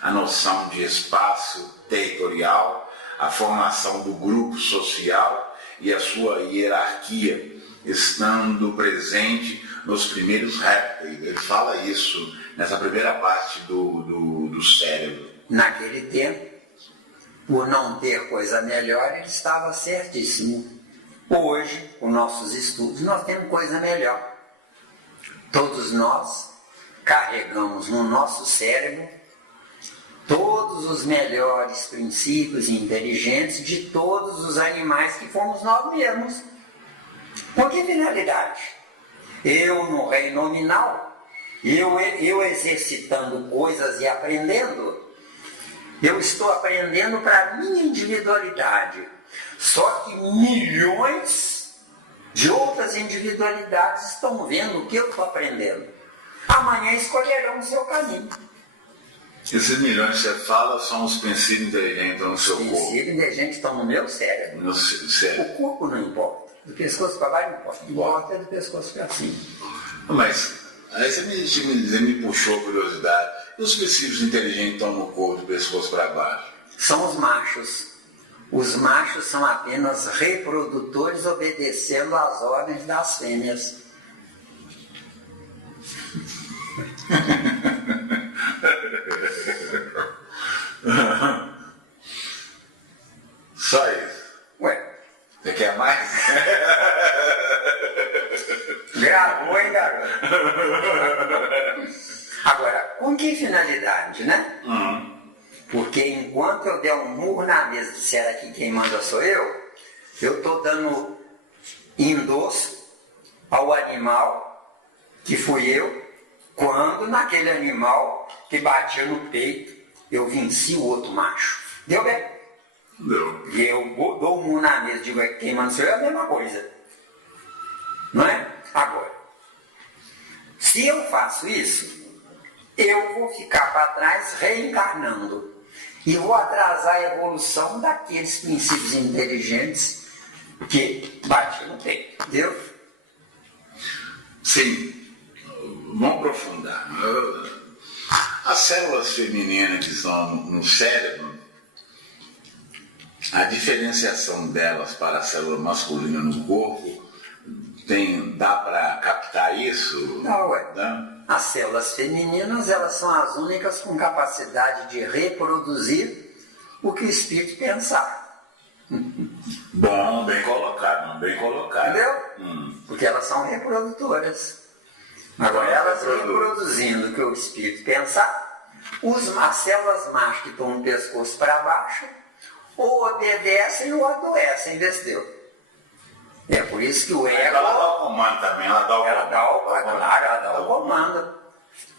a noção de espaço territorial, a formação do grupo social e a sua hierarquia, estando presente nos primeiros répteis. Ele fala isso nessa primeira parte do cérebro. Naquele tempo, por não ter coisa melhor, ele estava certíssimo. Hoje, com nossos estudos, nós temos coisa melhor. Todos nós carregamos no nosso cérebro todos os melhores princípios inteligentes de todos os animais que fomos nós mesmos. Por que finalidade? Eu, no reino nominal, eu exercitando coisas e aprendendo, eu estou aprendendo para a minha individualidade. Só que milhões de outras individualidades estão vendo o que eu estou aprendendo. Amanhã escolherão o seu caminho. Esses milhões que você fala são os princípios inteligentes no seu corpo. Os princípios inteligentes estão no meu cérebro. No cérebro. O corpo não importa. Do pescoço para baixo não importa. Importa é do pescoço para cima. Mas aí você me puxou a curiosidade. E os princípios inteligentes estão no corpo, do pescoço para baixo? São os machos. Os machos são apenas reprodutores obedecendo às ordens das fêmeas. Só isso? Ué. Você quer mais? Gravou, hein, garoto? Agora, com que finalidade, né? Porque enquanto eu der um murro na mesa e disser aqui quem manda sou eu estou dando endosso ao animal que fui eu, quando naquele animal que batia no peito eu venci o outro macho. Deu bem? Deu. E eu dou um murro na mesa e digo quem manda sou eu, é a mesma coisa. Não é? Agora, se eu faço isso, eu vou ficar para trás reencarnando. E vou atrasar a evolução daqueles princípios inteligentes que batem no peito. Entendeu? Sim. Vamos aprofundar. As células femininas que estão no cérebro, a diferenciação delas para a célula masculina no corpo, dá para captar isso? Não, ué. Não? As células femininas, elas são as únicas com capacidade de reproduzir o que o espírito pensar. Bom, bem colocado, bem colocado. Entendeu? Porque elas são reprodutoras. Agora, elas reproduzindo o que o espírito pensar, as células machos que estão no pescoço para baixo, ou obedecem ou adoecem, entendeu? É por isso que o ego... Ela dá o comando também, ela dá o comando.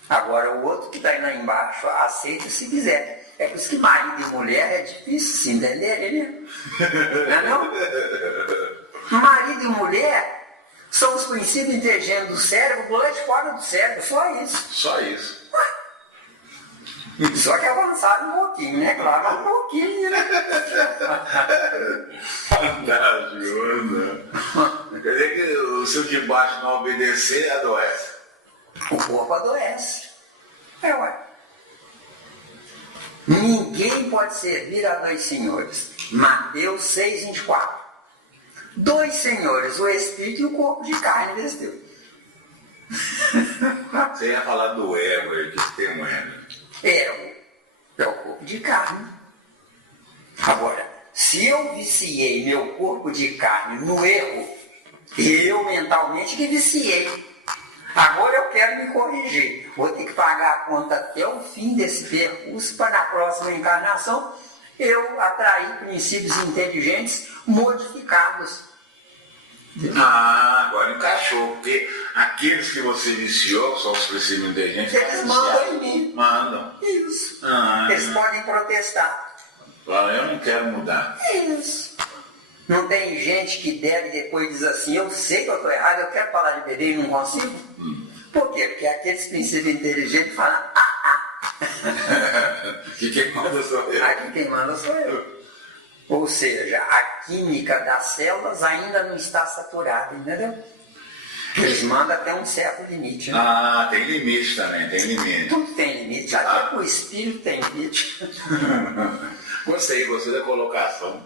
Agora o outro que está aí lá embaixo aceita se quiser. É por isso que marido e mulher é difícil se entenderem, né? Não é não? Marido e mulher são os princípios inteligentes do cérebro do lado de fora do cérebro, só isso. Só isso. Só que avançaram um pouquinho, né? Claro, um pouquinho, né? debaixo não obedecer, adoece. O corpo adoece. Ué. Ninguém pode servir a dois senhores. Mateus 6,24. Dois senhores, o espírito e o corpo de carne desse Deus. Você ia falar do ego aí, que tem um ego. Ego é o corpo de carne. Agora, se eu viciei meu corpo de carne no erro, eu mentalmente que viciei. Agora eu quero me corrigir. Vou ter que pagar a conta até o fim desse percurso para na próxima encarnação eu atrair princípios inteligentes modificados. Ah, agora encaixou, porque aqueles que você viciou, são os princípios inteligentes, eles mandam em mim. Mandam. Isso. Eles podem protestar. Eu não quero mudar. Isso. Não tem gente que deve depois diz assim, eu sei que eu estou errado, eu quero parar de beber e não consigo? Por quê? Porque aqueles princípios inteligentes falam, Que quem manda sou eu. Aqui quem manda sou eu. Ou seja, a química das células ainda não está saturada, entendeu? Eles mandam até um certo limite. Né? Ah, tem limite também, tem limite. Tudo tem limite, até o espírito tem limite. Gostei da colocação.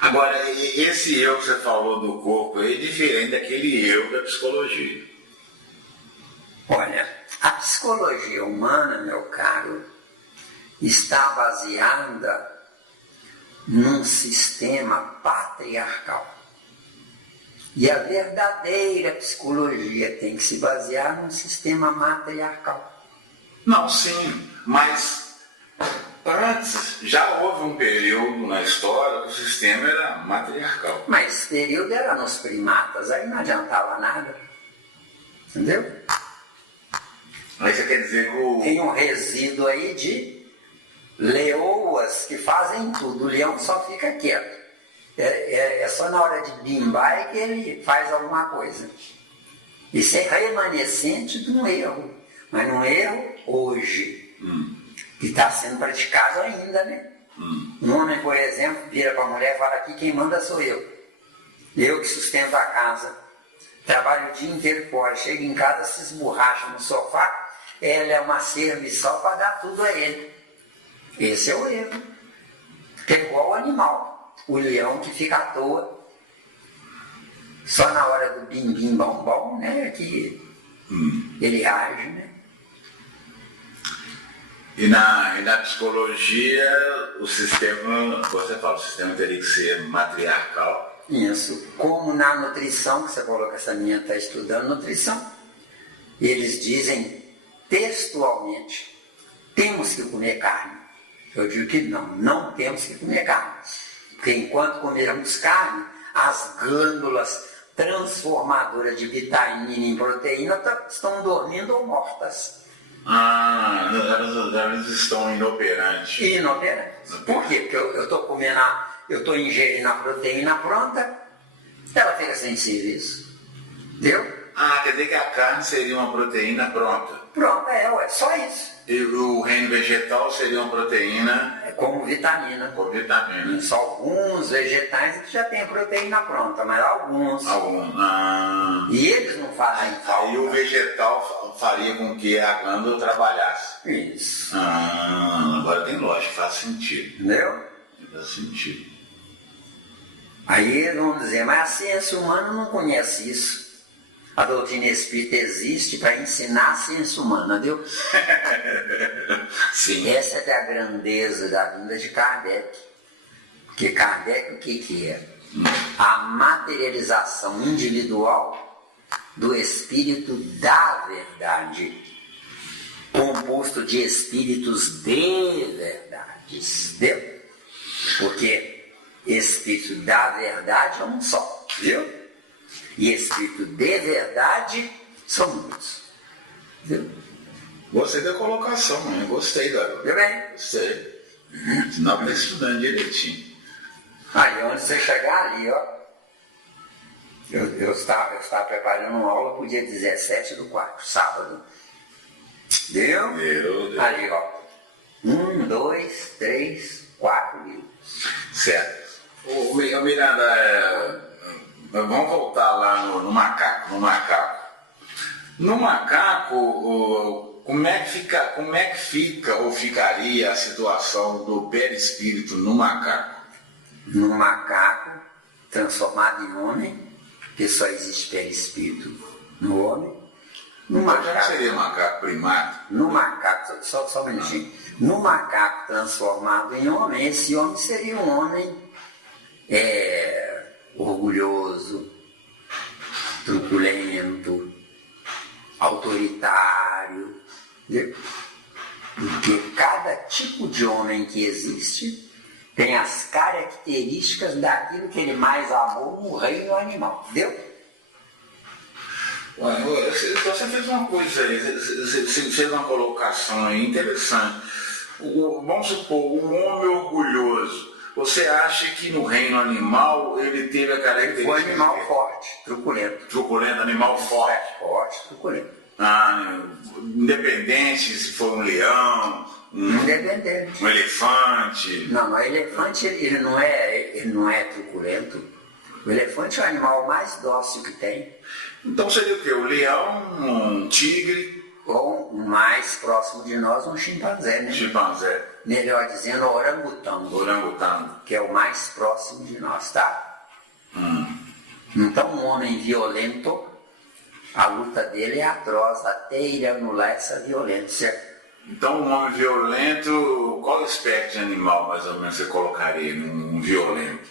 Agora, esse eu que você falou do corpo é diferente daquele eu da psicologia. Olha, a psicologia humana, meu caro, está baseada num sistema patriarcal. E a verdadeira psicologia tem que se basear num sistema matriarcal. Não, sim, mas antes já houve um período na história que o sistema era matriarcal. Mas esse período era nos primatas, aí não adiantava nada. Entendeu? Aí você quer dizer que tem um resíduo aí de leoas que fazem tudo. O leão só fica quieto. É só na hora de bimbar que ele faz alguma coisa. Isso é remanescente de um erro. Mas num erro hoje. Que está sendo praticado ainda, né? Um homem, por exemplo, vira para a mulher e fala, aqui quem manda sou eu. Eu que sustento a casa. Trabalho o dia inteiro fora. Chega em casa, se esborracha no sofá. Ela é uma serviçal para dar tudo a ele. Esse é o erro. Que é igual o animal. O leão que fica à toa. Só na hora do bim-bim, bom-bom, né? Que ele age, né? E na psicologia, o sistema, você fala, o sistema teria que ser matriarcal. Isso. Como na nutrição, que você falou que essa menina está estudando nutrição, eles dizem textualmente, temos que comer carne. Eu digo que não temos que comer carne. Porque enquanto comermos carne, as glândulas transformadoras de vitamina em proteína estão dormindo ou mortas. Ah, elas estão inoperantes. Inoperantes. Por quê? Porque eu estou comendo, eu estou ingerindo a proteína pronta, ela fica sem serviço. Entendeu? Ah, quer dizer que a carne seria uma proteína pronta. Pronto, só isso. E o reino vegetal seria uma proteína... Como vitamina. Com vitamina. Só alguns vegetais que já têm proteína pronta, mas alguns. E eles não fazem falta. E o vegetal faria com que a glândula trabalhasse. Isso. Agora tem lógica, faz sentido. Entendeu? Faz sentido. Aí eles vão dizer, mas a ciência humana não conhece isso. A doutrina espírita existe para ensinar a ciência humana, viu? Sim. Essa é a grandeza da vinda de Kardec. Porque Kardec o que é? A materialização individual do espírito da verdade, composto de espíritos de verdades, viu? Porque espírito da verdade é um só, viu? E espírito de verdade são muitos. Viu? Gostei da colocação, mãe. Gostei, garoto. Viu bem? Gostei. Senão está estudando direitinho. Aí onde você chegar ali, ó. Eu estava preparando uma aula para o dia 17/4, sábado. Deu? Deu. Ali, ó. 1, 2, 3, 4 livros. Certo. Ô, Miranda, vamos voltar lá no macaco. No macaco, como é que fica ou ficaria a situação do perispírito no macaco? No macaco, transformado em homem, que só existe perispírito no homem. No Então já macaco, seria macaco primata? no macaco, só um minutinho. No macaco transformado em homem, esse homem seria um homem orgulhoso, truculento, autoritário, entendeu? Porque cada tipo de homem que existe tem as características daquilo que ele mais amou no reino animal, entendeu? Você fez uma coisa aí, você fez uma colocação aí interessante. Vamos supor, o homem orgulhoso, você acha que no reino animal ele teve a característica... O animal forte, truculento. Truculento, animal forte. Forte, truculento. Independente se for um leão, Independente. um elefante. Não, o elefante ele não é truculento. O elefante é o animal mais dócil que tem. Então seria o quê? O leão, um tigre... Ou mais próximo de nós, um chimpanzé, né? Chimpanzé. Melhor dizendo, orangotango. Orangotango. Que é o mais próximo de nós, tá? Então, um homem violento, a luta dele é atroz até ele anular essa violência. Então, um homem violento, qual espécie de animal, mais ou menos, você colocaria num violento?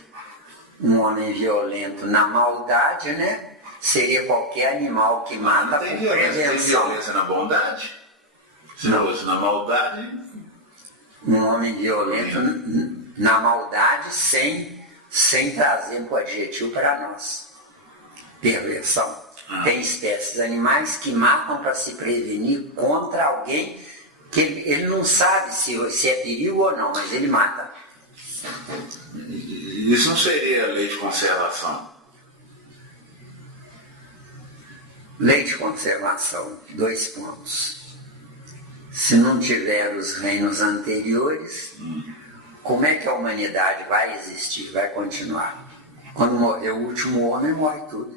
Um homem violento na maldade, né? Seria qualquer animal que mata por prevenção. Tem violência na bondade? Violência na maldade? Um homem violento na maldade sem trazer um adjetivo para nós. Perversão. Tem espécies animais que matam para se prevenir contra alguém que ele não sabe se é perigo ou não, mas ele mata. Isso não seria lei de conservação? Lei de conservação, 2 pontos. Se não tiver os reinos anteriores, como é que a humanidade vai existir, vai continuar? Quando morrer o último homem, morre tudo.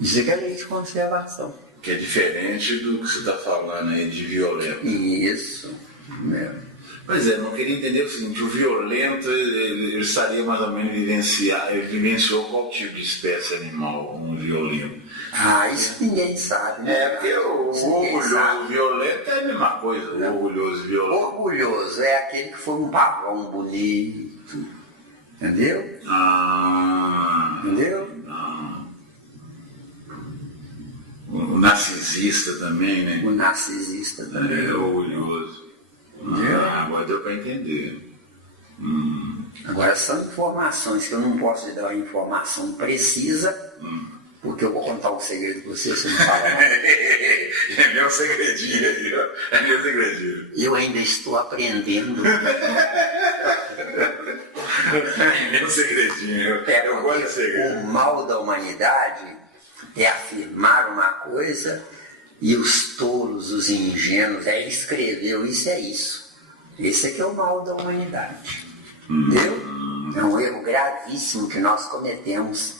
Isso que é lei de conservação. Que é diferente do que você está falando aí de violento. Isso mesmo. Pois é, não queria entender o seguinte, o violento ele estaria mais ou menos ele vivenciou qual tipo de espécie animal, um violento? Isso ninguém sabe. Né? Porque o orgulhoso violento é a mesma coisa, o orgulhoso violento. Orgulhoso é aquele que foi um pavão bonito, entendeu? Entendeu? O narcisista também, né? O narcisista também. É orgulhoso. Agora deu para entender. Agora são informações que eu não posso lhe dar uma informação precisa, porque eu vou contar um segredo para você, você não fala nada. É meu segredinho aí, ó. É meu segredinho. Eu ainda estou aprendendo. É meu segredinho. Eu gosto de segredo. O mal da humanidade é afirmar uma coisa e os tolos, os ingênuos, ele escreveu isso, é isso. Esse é que é o mal da humanidade. Entendeu? É um erro gravíssimo que nós cometemos.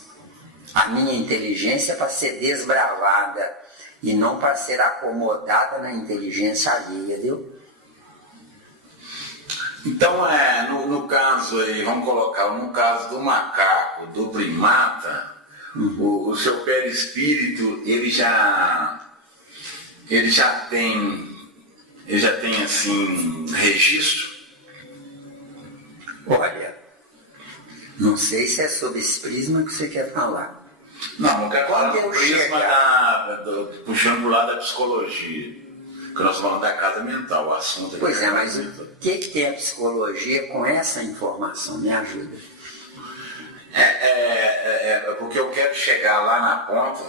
A minha inteligência é para ser desbravada e não para ser acomodada na inteligência alheia, viu? Então, no caso aí, vamos colocar, no caso do macaco, do primata, o seu perispírito, ele já tem assim, registro? Olha, não sei se é sobre esse prisma que você quer falar. Não quero falar Quando eu do prisma chegar- puxando para o lado da psicologia, que nós falamos da casa mental, o assunto aqui. Pois é, mas o que tem a psicologia com essa informação? Me ajuda. Porque eu quero chegar lá na ponta,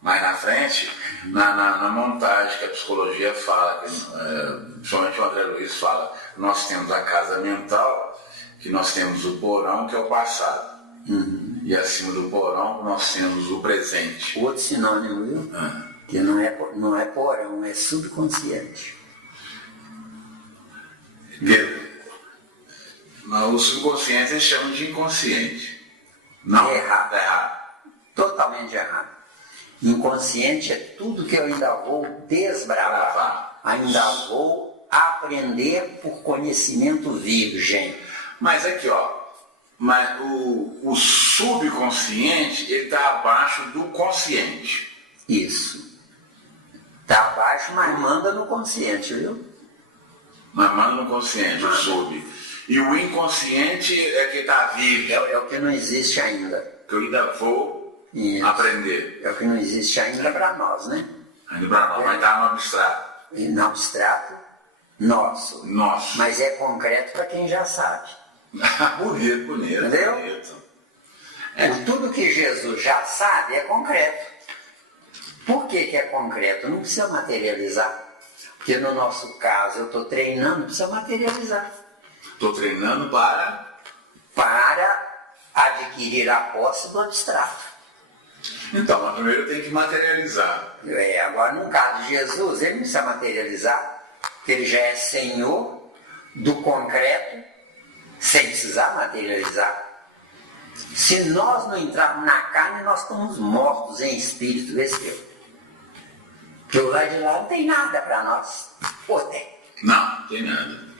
mais na frente, na montagem que a psicologia fala, principalmente o André Luiz fala, nós temos a casa mental, que nós temos o porão, que é o passado. E acima do porão nós temos o presente. Outro sinônimo, viu? Que não é porão, é subconsciente. O subconsciente eles chamam de inconsciente. Não, É errado. tá errado. totalmente errado. Inconsciente é tudo que eu ainda vou desbravar, ainda vou aprender por conhecimento virgem. Mas aqui, ó, mas o subconsciente, ele está abaixo do consciente. Isso. Está abaixo, mas manda no consciente, viu? Mas manda no consciente, o sub. E o inconsciente é que está vivo. É o que não existe ainda. Que eu ainda vou aprender. É o que não existe ainda para nós, né? Ainda para nós, mas está no abstrato. E no abstrato, nosso. Nosso. Mas é concreto para quem já sabe. Bonito. Entendeu? Bonito. Tudo que Jesus já sabe é concreto. Por que é concreto? Não precisa materializar. Porque no nosso caso eu estou treinando, não precisa materializar. Estou treinando para adquirir a posse do abstrato. Então, mas primeiro eu tenho que materializar. Agora, no caso de Jesus, ele não precisa materializar, porque ele já é Senhor do concreto, sem precisar materializar. Se nós não entrarmos na carne, nós estamos mortos em espírito, porque o lado de lá não tem nada para nós. Ou tem? Não tem nada.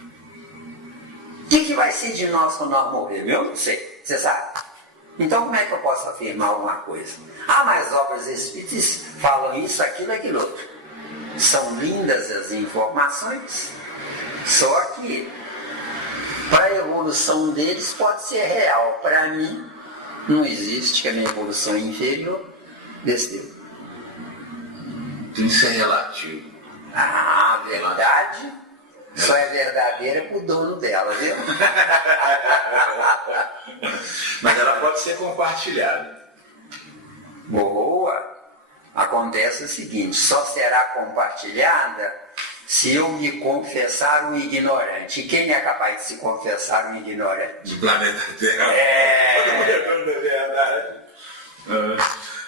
O que vai ser de nós quando nós morrermos? Eu não sei, você sabe. Então como é que eu posso afirmar alguma coisa? Mas as obras espíritas falam isso, aquilo, outro. São lindas as informações, só que para a evolução deles pode ser real. Para mim, não existe, que a minha evolução é inferior desse tipo. Isso é relativo. A verdade só é verdadeira para o dono dela, viu? Mas ela pode ser compartilhada. Boa! Acontece o seguinte, só será compartilhada se eu me confessar um ignorante. E quem é capaz de se confessar um ignorante? Do planeta Terra. É verdade.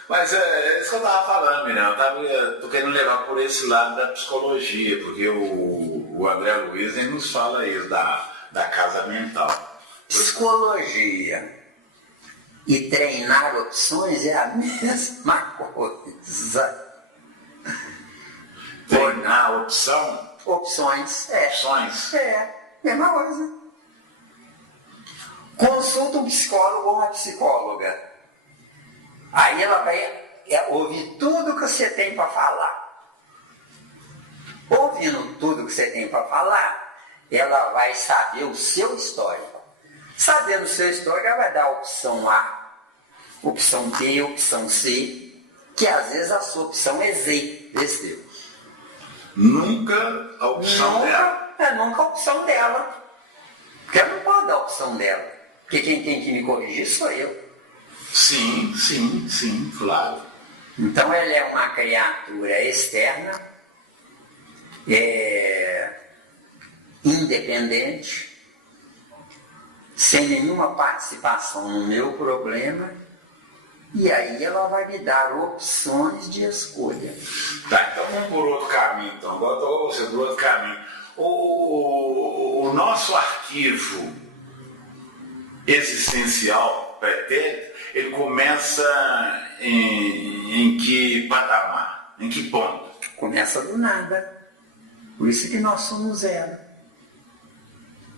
Mas é isso que eu estava falando, Mirão. Eu tô querendo levar por esse lado da psicologia, porque o André Luiz nos fala isso, da casa mental. Psicologia e treinar opções é a mesma coisa. Treinar opção? Opções, Opções? Mesma coisa. Consulta um psicólogo ou uma psicóloga. Aí ela vai ouvir tudo que você tem para falar. Ouvindo tudo que você tem para falar, ela vai saber o seu histórico. Sabendo o seu histórico, ela vai dar a opção A, opção B, opção C, que às vezes a sua opção é Z, desse. Nunca a opção dela. Nunca a opção dela. Porque ela não pode dar a opção dela. Porque quem tem que me corrigir sou eu. Sim, claro. Então ela é uma criatura externa, independente, sem nenhuma participação no meu problema, e aí ela vai me dar opções de escolha. Tá, então vamos por outro caminho. Então, agora estou você por outro caminho. O nosso arquivo existencial pretérito, ele começa em que patamar? Em que ponto? Começa do nada. Por isso que nós somos zero.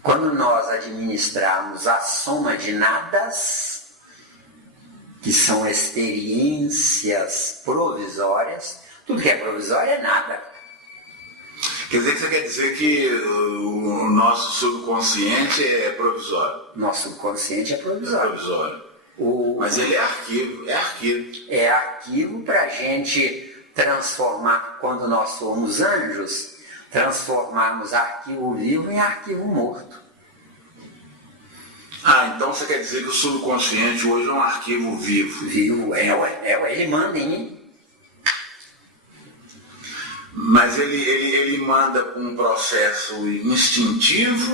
Quando nós administrarmos a soma de nadas, que são experiências provisórias, tudo que é provisório é nada. Quer dizer que você quer dizer que o nosso subconsciente é provisório? Nosso subconsciente é provisório. É provisório. Mas ele é arquivo. É arquivo para a gente transformar, quando nós somos anjos, transformarmos arquivo vivo em arquivo morto. Então você quer dizer que o subconsciente hoje é um arquivo vivo? Vivo, ele manda em mim. Mas ele manda um processo instintivo?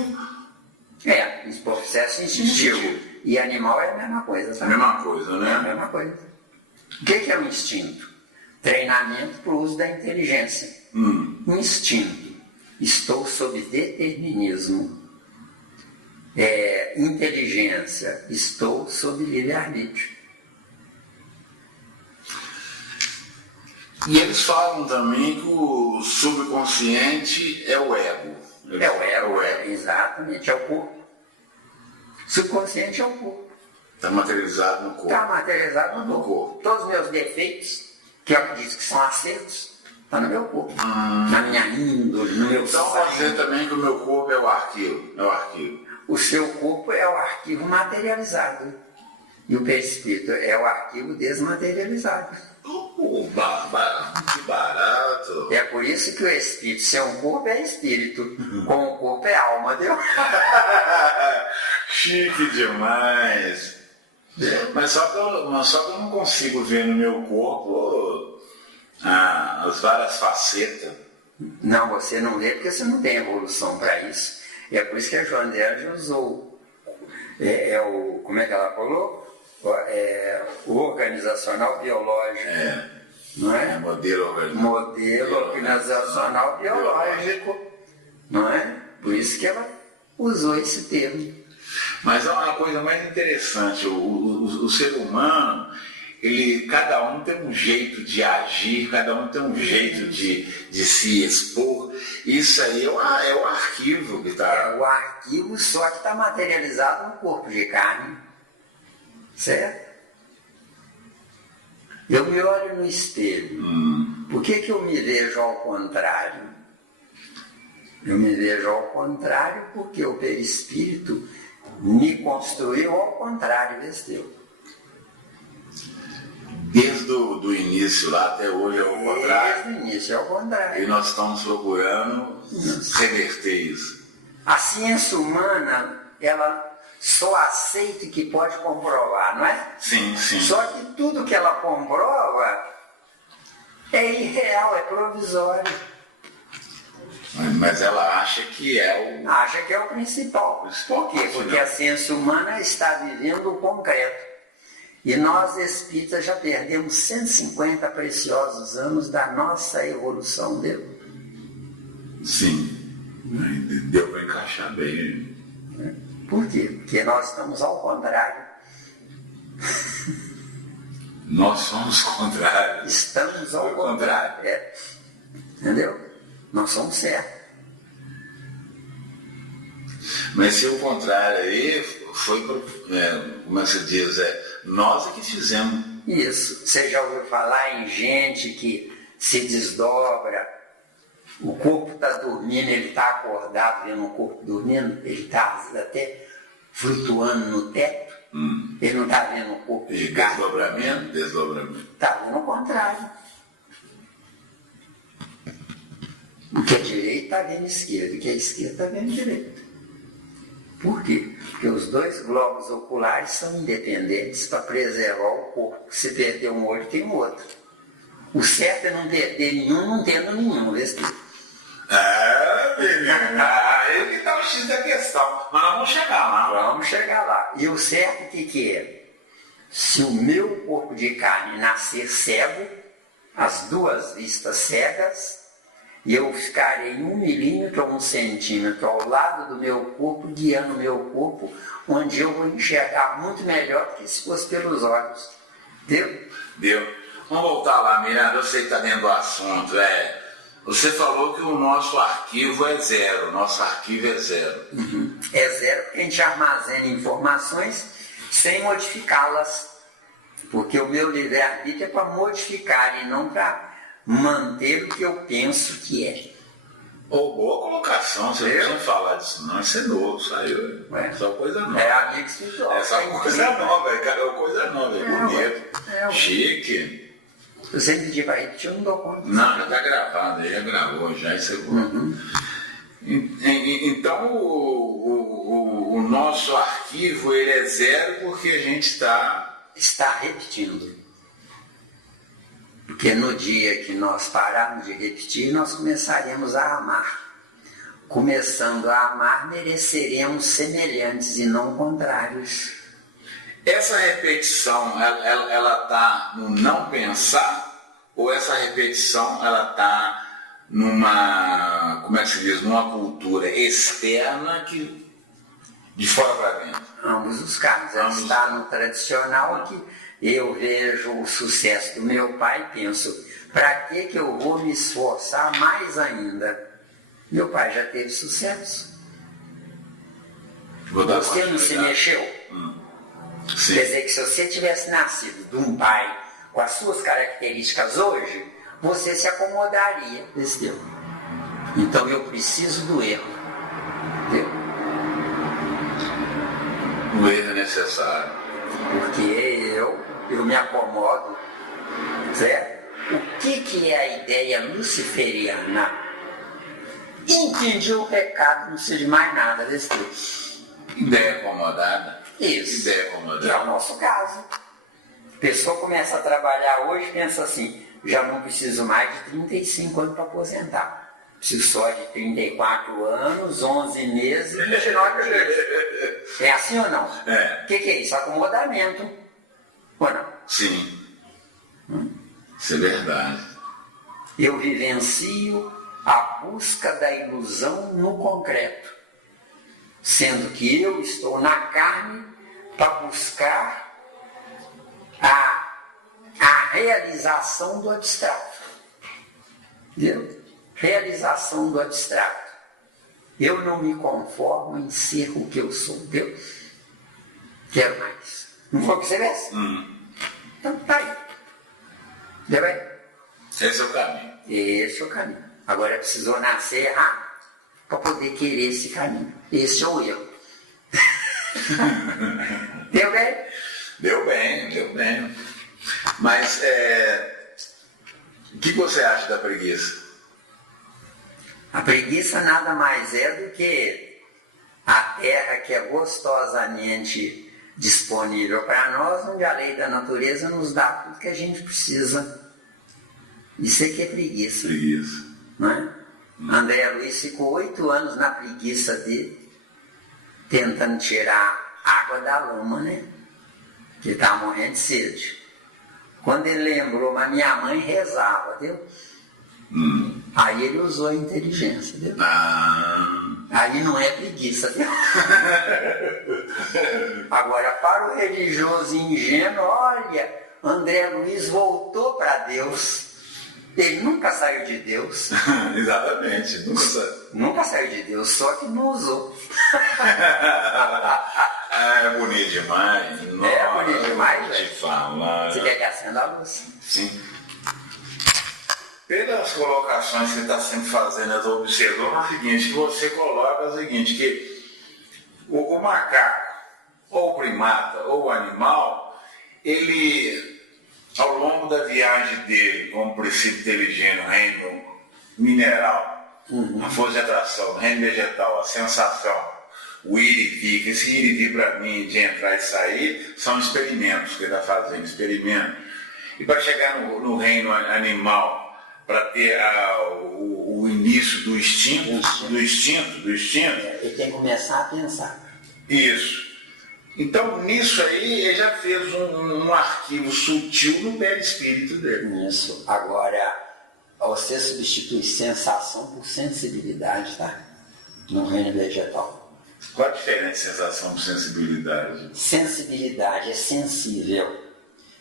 Um processo instintivo. E animal é a mesma coisa, tá? A mesma coisa, né? É a mesma coisa. O que é o instinto? Treinamento para o uso da inteligência. Instinto. Estou sob determinismo. Inteligência. Estou sob livre-arbítrio. E eles falam também que o subconsciente é o ego. É o ego, exatamente, é o corpo. Subconsciente é o corpo. Está materializado no corpo. Está materializado no corpo. Todos os meus defeitos, que eu acredito que são acertos, estão no meu corpo. Na minha índole, no meu Então pode dizer também que o meu corpo é o arquivo. É o arquivo. O seu corpo é o arquivo materializado. E o perispírito é o arquivo desmaterializado. Que barato! É por isso que o espírito, sem um corpo, é espírito. Com o corpo é alma, deu? Chique demais! Mas só que eu não consigo ver no meu corpo as várias facetas. Não, você não vê porque você não tem evolução para isso. E é por isso que a Joana de Ângeles usou como é que ela falou? O organizacional biológico. Não é? Modelo organizacional biológico. Não é? Por isso que ela usou esse termo. Mas é uma coisa mais interessante, o ser humano, cada um tem um jeito de agir, cada um tem um jeito de se expor. Isso aí é o arquivo que está. É o arquivo, só que está materializado no corpo de carne. Certo? Eu me olho no espelho. Por que eu me vejo ao contrário? Eu me vejo ao contrário porque o perispírito me construiu ao contrário desse teu. Desde o início lá até hoje é o contrário. Desde o início é o contrário. E nós estamos procurando reverter isso. A ciência humana, ela só aceita que pode comprovar, não é? Sim, sim. Só que tudo que ela comprova é irreal, é provisório. Mas ela acha que é Acha que é o principal. Por quê? Porque a ciência humana está vivendo o concreto. E nós, espíritas, já perdemos 150 preciosos anos da nossa evolução, deu? Sim. Deu para encaixar bem. Por quê? Porque nós estamos ao contrário. Nós somos contrários. Estamos ao contrário. Entendeu? Nós somos certos. Mas se o contrário aí foi, como é que se diz, nós é que fizemos. Isso. Você já ouviu falar em gente que se desdobra, o corpo está dormindo, ele está acordado vendo o corpo dormindo, ele está até flutuando no teto, ele não está vendo o corpo de desdobramento. Está vendo o contrário. O que é direito está vendo esquerdo, o que é esquerdo está vendo direito. Por quê? Porque os dois globos oculares são independentes para preservar o corpo. Se perder um olho, tem um outro. O certo é não perder nenhum, não tendo nenhum, vê se menino, aí que está o X da questão. Mas nós vamos chegar lá. Vamos chegar lá. E o certo que é? Se o meu corpo de carne nascer cego, as duas vistas cegas, e eu ficarei 1 milímetro ou 1 centímetro ao lado do meu corpo, guiando o meu corpo, onde eu vou enxergar muito melhor do que se fosse pelos olhos. Deu? Deu. Vamos voltar lá, Miranda, eu sei que está dentro do assunto. Você falou que o nosso arquivo é zero, nosso arquivo é zero. É zero porque a gente armazena informações sem modificá-las. Porque o meu livre-arbítrio é para modificar e não para manter o que eu penso que é. Boa colocação, você não precisa falar disso não, isso é novo, saiu. Só coisa nova. É amigo espiritual. É só coisa nova, cara, coisa nova, é bonito. Chique. Eu sempre pedi para repetir, eu não dou conta. Não, já está gravado, já gravou, já isso é bom. Então o nosso arquivo ele é zero porque a gente está repetindo. Porque no dia que nós pararmos de repetir, nós começaremos a amar. Começando a amar, mereceremos semelhantes e não contrários. Essa repetição, ela está no não pensar? Ou essa repetição, ela está numa, como é que se diz, numa cultura externa que de fora para dentro? Ambos os casos. Ela está no tradicional, que eu vejo o sucesso do meu pai e penso, para que eu vou me esforçar mais ainda? Meu pai já teve sucesso. Você não se mexeu? Sim. Quer dizer que se você tivesse nascido de um pai com as suas características hoje, você se acomodaria desse tempo. Então eu preciso do erro. Entendeu? O erro é necessário. Porque eu me acomodo. Certo? O que é a ideia luciferiana? Entendi o recado, não precisa de mais nada desse tempo. Ideia acomodada. Isso. Ideia acomodada. Que é o nosso caso. A pessoa começa a trabalhar hoje e pensa assim, já não preciso mais de 35 anos para aposentar. Preciso só de 34 anos, 11 meses e 29 dias. É assim ou não? É. O que é isso? Acomodamento. Ou não? Sim. Isso é verdade. Eu vivencio a busca da ilusão no concreto. Sendo que eu estou na carne para buscar a realização do abstrato. Entendeu? Realização do abstrato. Eu não me conformo em ser o que eu sou. Entendeu? Quero mais. Não foi o que você vê? Então tá aí. Entendeu bem? Esse é o caminho. Esse é o caminho. Agora precisou nascer errado para poder querer esse caminho. Esse é o erro. Deu bem? Deu bem, deu bem. Mas o que você acha da preguiça? A preguiça nada mais é do que a terra que é gostosamente disponível para nós, onde a lei da natureza nos dá tudo que a gente precisa. Isso é que é preguiça. Preguiça. Não é? André Luiz ficou 8 anos na preguiça dele, tentando tirar água da lama, né? Que ele estava morrendo de sede. Quando ele lembrou, mas minha mãe rezava, viu? Aí ele usou a inteligência, viu? Aí não é preguiça, viu? Agora, para o religioso ingênuo, olha, André Luiz voltou para Deus. Ele nunca saiu de Deus. Exatamente, Nunca saiu de Deus, só que não usou. É bonito demais. Bonito demais, velho. Te falar. Você quer que acenda a luz? Sim. Pelas colocações que você está sempre fazendo, as observações, é o seguinte, que você coloca o seguinte, que o macaco, ou o primata, ou o animal, ele, ao longo da viagem dele, como princípio inteligente, no reino mineral, a força de atração, no reino vegetal, a sensação, o ir e vir, que esse ir e vir para mim, de entrar e sair, são experimentos que ele está fazendo, experimento. E para chegar no reino animal, para ter o início do instinto, Ele tem que começar a pensar. Isso. Então, nisso aí, ele já fez um arquivo sutil no perispírito dele. Isso. Agora, você substitui sensação por sensibilidade, tá? No reino vegetal. Qual a diferença de sensação por sensibilidade? Sensibilidade é sensível.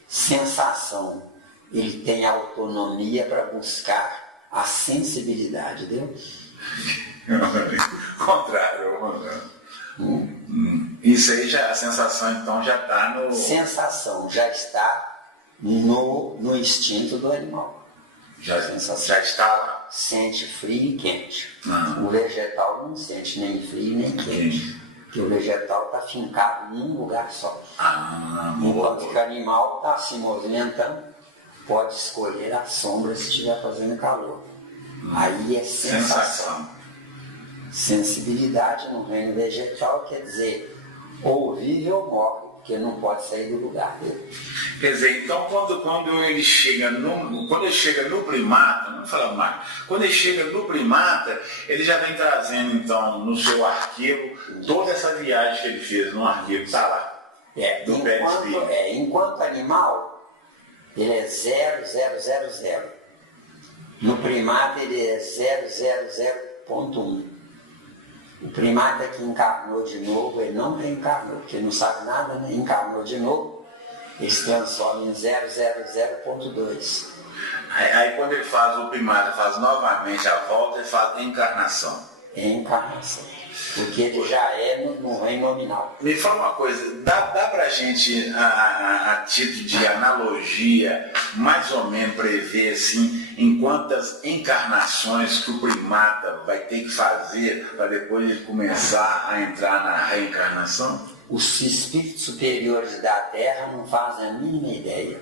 Sensação, ele tem autonomia para buscar a sensibilidade, entendeu? Contrário. Isso aí, a sensação então já está no... Sensação já está no instinto do animal. Já está lá. Sente frio e quente. O vegetal não sente nem frio nem quente. Porque o vegetal está fincado num lugar só. Enquanto que o animal está se movimentando, pode escolher a sombra se estiver fazendo calor. Aí é sensação. Sensibilidade no reino vegetal quer dizer ou vive ou morre, porque não pode sair do lugar dele. Quer dizer, então quando ele chega no primata, não fala mais, quando ele chega no primata, ele já vem trazendo então no seu arquivo toda essa viagem que ele fez no arquivo, está lá. Enquanto animal, ele é 0,000. No primata ele é 0,00,1. O primata que encarnou de novo, ele não reencarnou, porque não sabe nada, né? Encarnou de novo, ele se transforma em 000.2. Aí quando ele faz, o primata faz novamente a volta, ele faz encarnação. Encarnação. Porque ele já é no reino nominal. Me fala uma coisa, dá pra gente, a título de analogia, mais ou menos prever assim, em quantas encarnações que o primata vai ter que fazer para depois ele começar a entrar na reencarnação? Os espíritos superiores da Terra não fazem a mínima ideia.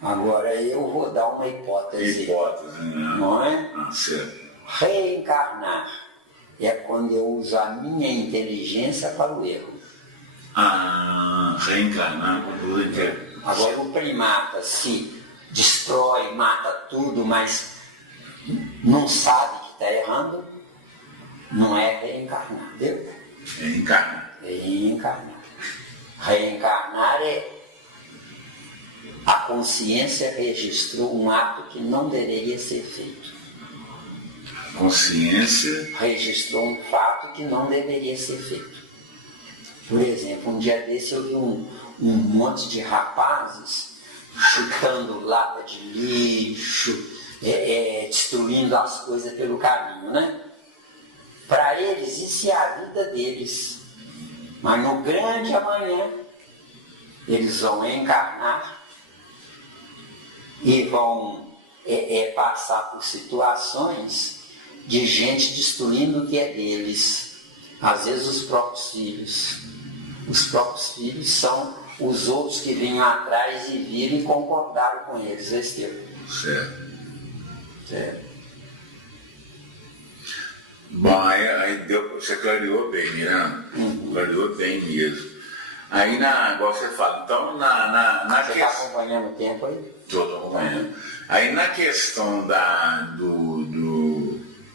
Agora eu vou dar uma hipótese. Hipótese, né? Não é? Certo. Reencarnar é quando eu uso a minha inteligência para o erro. Reencarnar quando usa inteligência. Agora o primata se destrói, mata tudo, mas não sabe que está errando, não é reencarnar, entendeu? Reencarnar. Reencarnar. Reencarnar é a consciência registrou um ato que não deveria ser feito. Consciência registrou um fato que não deveria ser feito. Por exemplo, um dia desse eu vi um monte de rapazes chutando lata de lixo, destruindo as coisas pelo caminho, né? Para eles, isso é a vida deles. Mas no grande amanhã, eles vão encarnar e vão passar por situações de gente destruindo o que é deles. Às vezes os próprios filhos. Os próprios filhos são os outros que vinham atrás e viram e concordaram com eles. Certo. Certo. Bom, aí você clareou bem, Miranda. Clareou bem mesmo. Aí, igual você fala, então Você está acompanhando o tempo aí? Estou acompanhando. Aí na questão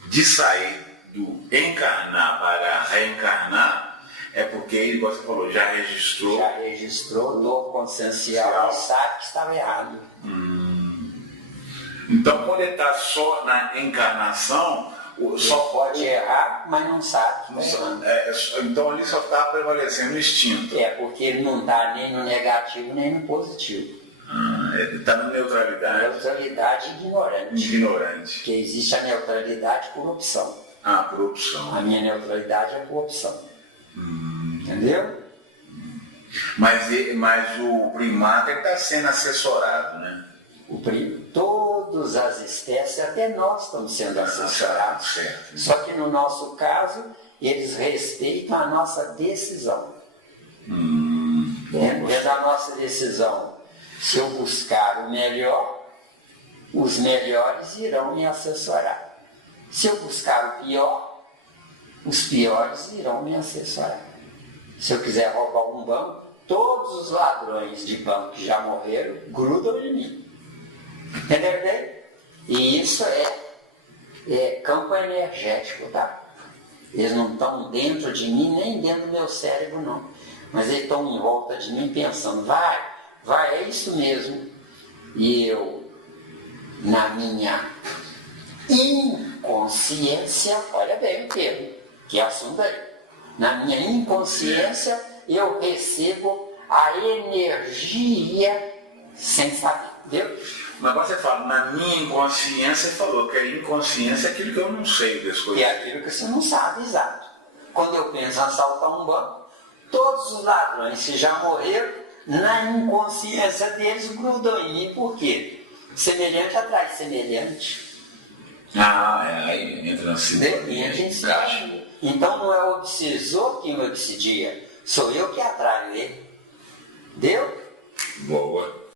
de sair do encarnar para reencarnar, é porque ele, igual você falou, já registrou no consciencial e sabe que estava errado. Então, quando ele está só na encarnação, só pode errar, mas não sabe. Então ali só está prevalecendo o instinto. Porque ele não está nem no negativo nem no positivo. Ele está na neutralidade. Neutralidade ignorante. Porque existe a neutralidade por opção. Por opção. A minha neutralidade é por opção. Entendeu? Mas o primata está sendo assessorado, né? Todas as espécies, até nós estamos sendo assessorados. Certo. Só que no nosso caso, eles respeitam a nossa decisão. Dentro da nossa decisão, se eu buscar o melhor, os melhores irão me assessorar. Se eu buscar o pior, os piores irão me assessorar. Se eu quiser roubar um banco, todos os ladrões de banco que já morreram grudam em mim. Entendeu? E isso é campo energético, tá? Eles não estão dentro de mim, nem dentro do meu cérebro, não. Mas eles estão em volta de mim pensando, vai, é isso mesmo. E eu, na minha inconsciência, olha bem o termo, que é assunto aí. Na minha inconsciência, eu recebo a energia sem saber, entendeu? Mas quando você fala, na minha inconsciência, você falou que a inconsciência é aquilo que eu não sei das coisas. É aquilo que você não sabe, exato. Quando eu penso em assaltar um banco, todos os ladrões que já morreram, na inconsciência deles grudam em mim. Por quê? Semelhante atrai semelhante. Aí entra na cidade. Então não é o obsessor que me obsedia, sou eu que atraio ele. Deu? Boa.